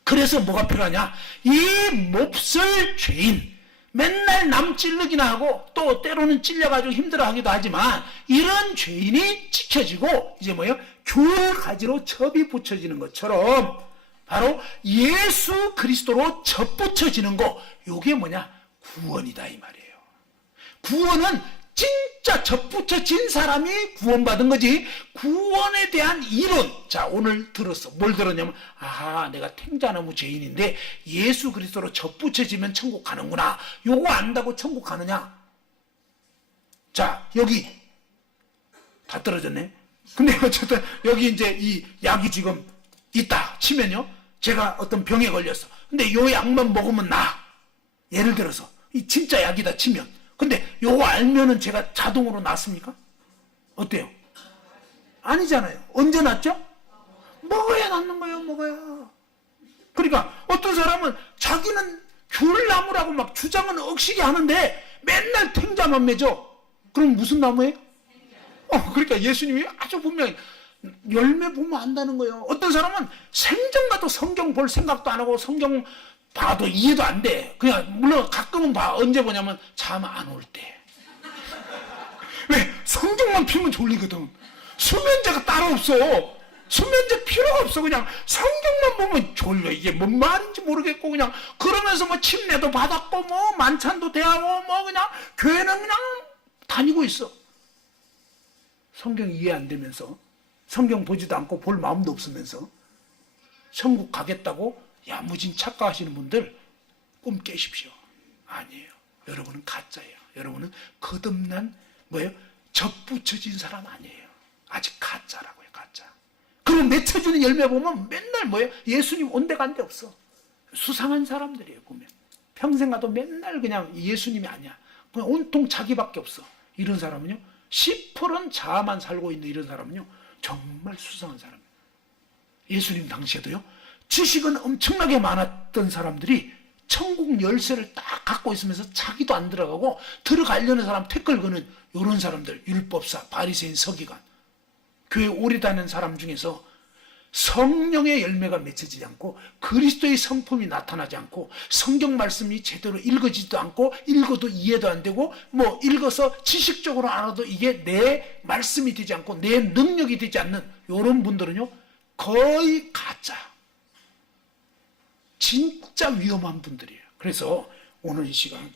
그래서 뭐가 필요하냐? 이 몹쓸 죄인, 맨날 남 찔르기나 하고 또 때로는 찔려가지고 힘들어하기도 하지만 이런 죄인이 지켜지고 이제 뭐예요? 귤 가지로 접이 붙여지는 것처럼 바로 예수 그리스도로 접붙여지는 거, 요게 뭐냐? 구원이다 이 말이에요. 구원은 진짜 접붙여진 사람이 구원받은 거지 구원에 대한 이론. 자, 오늘 들었어. 뭘 들었냐면 아하, 내가 탱자나무 죄인인데 예수 그리스도로 접붙여지면 천국 가는구나. 요거 안다고 천국 가느냐? 자, 여기 다 떨어졌네. 근데 어쨌든 여기 이제 이 약이 지금 있다 치면요, 제가 어떤 병에 걸렸어. 근데 요 약만 먹으면 나. 예를 들어서 이 진짜 약이다 치면, 근데 요거 알면은 제가 자동으로 낫습니까? 어때요? 아니잖아요. 언제 낫죠? 먹어야 낫는 거예요. 먹어야. 그러니까 어떤 사람은 자기는 귤나무라고 막 주장은 억시게 하는데 맨날 탱자만 맺어. 그럼 무슨 나무예요? 그러니까 예수님이 아주 분명히 열매 보면 안다는 거예요. 어떤 사람은 생전 가도 성경 볼 생각도 안 하고 성경 봐도 이해도 안 돼. 그냥 물론 가끔은 봐. 언제 보냐면 잠 안 올 때. 왜? 성경만 피면 졸리거든. 수면제가 따로 없어. 수면제 필요가 없어. 그냥 성경만 보면 졸려. 이게 뭔 말인지 모르겠고 그냥 그러면서 뭐 침례도 받았고 뭐 만찬도 대하고 뭐 그냥 교회는 그냥 다니고 있어. 성경 이해 안 되면서 성경 보지도 않고 볼 마음도 없으면서 천국 가겠다고 야무진 착각하시는 분들 꿈 깨십시오. 아니에요. 여러분은 가짜예요. 여러분은 거듭난 뭐예요? 접붙여진 사람 아니에요. 아직 가짜라고요. 가짜. 그럼 맺혀지는 열매 보면 맨날 뭐예요? 예수님 온데간데 없어. 수상한 사람들이에요. 보면 평생 가도 맨날 그냥 예수님이 아니야. 그냥 온통 자기밖에 없어. 이런 사람은요 10%는 자아만 살고 있는 이런 사람은요 정말 수상한 사람이에요. 예수님 당시에도요 지식은 엄청나게 많았던 사람들이 천국 열쇠를 딱 갖고 있으면서 자기도 안 들어가고 들어가려는 사람 태클 거는 이런 사람들, 율법사, 바리새인, 서기관, 교회 오래 다니는 사람 중에서 성령의 열매가 맺혀지지 않고 그리스도의 성품이 나타나지 않고 성경 말씀이 제대로 읽어지지도 않고 읽어도 이해도 안 되고 뭐 읽어서 지식적으로 알아도 이게 내 말씀이 되지 않고 내 능력이 되지 않는 이런 분들은요 거의 가짜, 진짜 위험한 분들이에요. 그래서 오늘 이 시간,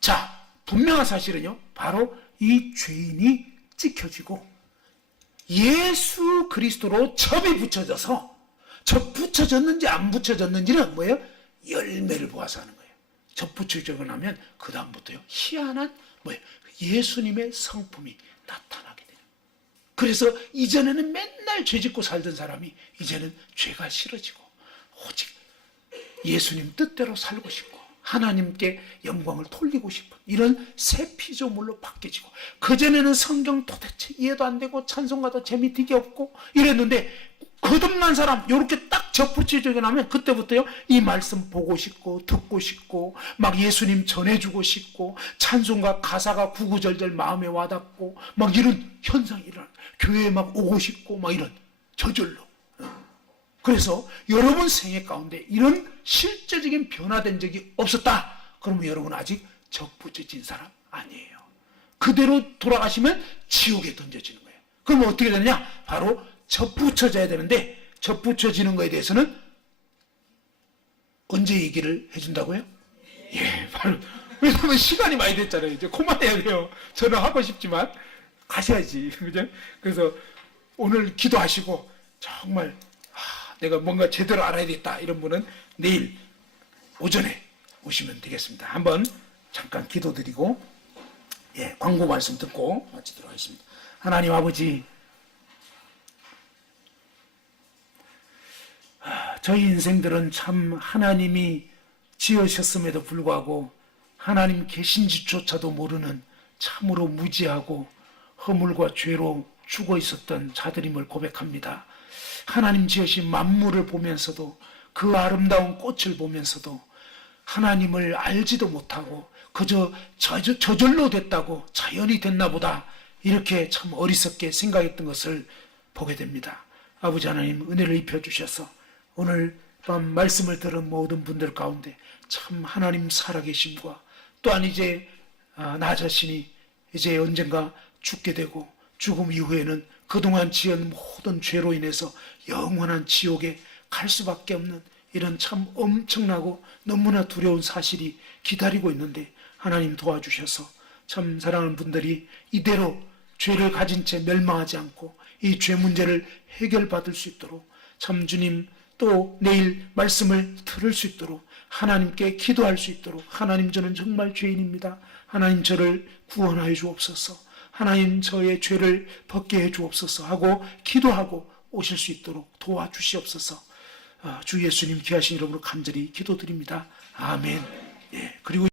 자, 분명한 사실은요 바로 이 죄인이 찍혀지고 예수 그리스도로 접이 붙여져서, 접 붙여졌는지 안 붙여졌는지는 뭐예요? 열매를 보아서 하는 거예요. 접 붙여지고 나면 그 다음부터요 희한한 뭐예요? 예수님의 성품이 나타나게 돼요. 그래서 이전에는 맨날 죄 짓고 살던 사람이 이제는 죄가 싫어지고 오직 예수님 뜻대로 살고 싶고 하나님께 영광을 돌리고 싶은 이런 새 피조물로 바뀌어지고, 그전에는 성경 도대체 이해도 안 되고 찬송가도 재미되게 없고 이랬는데 거듭난 사람 이렇게 딱 접붙여지고 나면 그때부터요 이 말씀 보고 싶고 듣고 싶고 막 예수님 전해주고 싶고 찬송가 가사가 구구절절 마음에 와닿고 막 이런 현상이 일어나, 교회에 막 오고 싶고 막 이런 저절로. 그래서 여러분 생애 가운데 이런 실제적인 변화된 적이 없었다 그러면 여러분 아직 접붙여진 사람 아니에요. 그대로 돌아가시면 지옥에 던져지는 거예요. 그러면 어떻게 되느냐? 바로 접붙여져야 되는데, 접붙여지는 거에 대해서는 언제 얘기를 해준다고요? 예, 바로. 왜냐면 시간이 많이 됐잖아요. 이제 그만해야 돼요. 저는 하고 싶지만 가셔야지. 그죠? 그래서 오늘 기도하시고 정말 내가 뭔가 제대로 알아야겠다 이런 분은 내일 오전에 오시면 되겠습니다. 한번 잠깐 기도드리고 광고 말씀 듣고 마치도록 하겠습니다. 하나님 아버지, 저희 인생들은 참 하나님이 지으셨음에도 불구하고 하나님 계신지조차도 모르는 참으로 무지하고 허물과 죄로 죽어 있었던 자들임을 고백합니다. 하나님 지으신 만물을 보면서도 그 아름다운 꽃을 보면서도 하나님을 알지도 못하고 그저 저절로 됐다고 자연이 됐나 보다 이렇게 참 어리석게 생각했던 것을 보게 됩니다. 아버지 하나님 은혜를 입혀주셔서 오늘 밤 말씀을 들은 모든 분들 가운데 참 하나님 살아계심과 또한 이제 나 자신이 이제 언젠가 죽게 되고 죽음 이후에는 그동안 지은 모든 죄로 인해서 영원한 지옥에 갈 수밖에 없는 이런 참 엄청나고 너무나 두려운 사실이 기다리고 있는데 하나님 도와주셔서 참 사랑하는 분들이 이대로 죄를 가진 채 멸망하지 않고 이 죄 문제를 해결받을 수 있도록 참 주님 또 내일 말씀을 들을 수 있도록 하나님께 기도할 수 있도록 하나님 저는 정말 죄인입니다. 하나님 저를 구원하여 주옵소서. 하나님 저의 죄를 벗게 해 주옵소서 하고 기도하고 오실 수 있도록 도와주시옵소서. 주 예수님 귀하신 이름으로 간절히 기도드립니다. 아멘. 그리고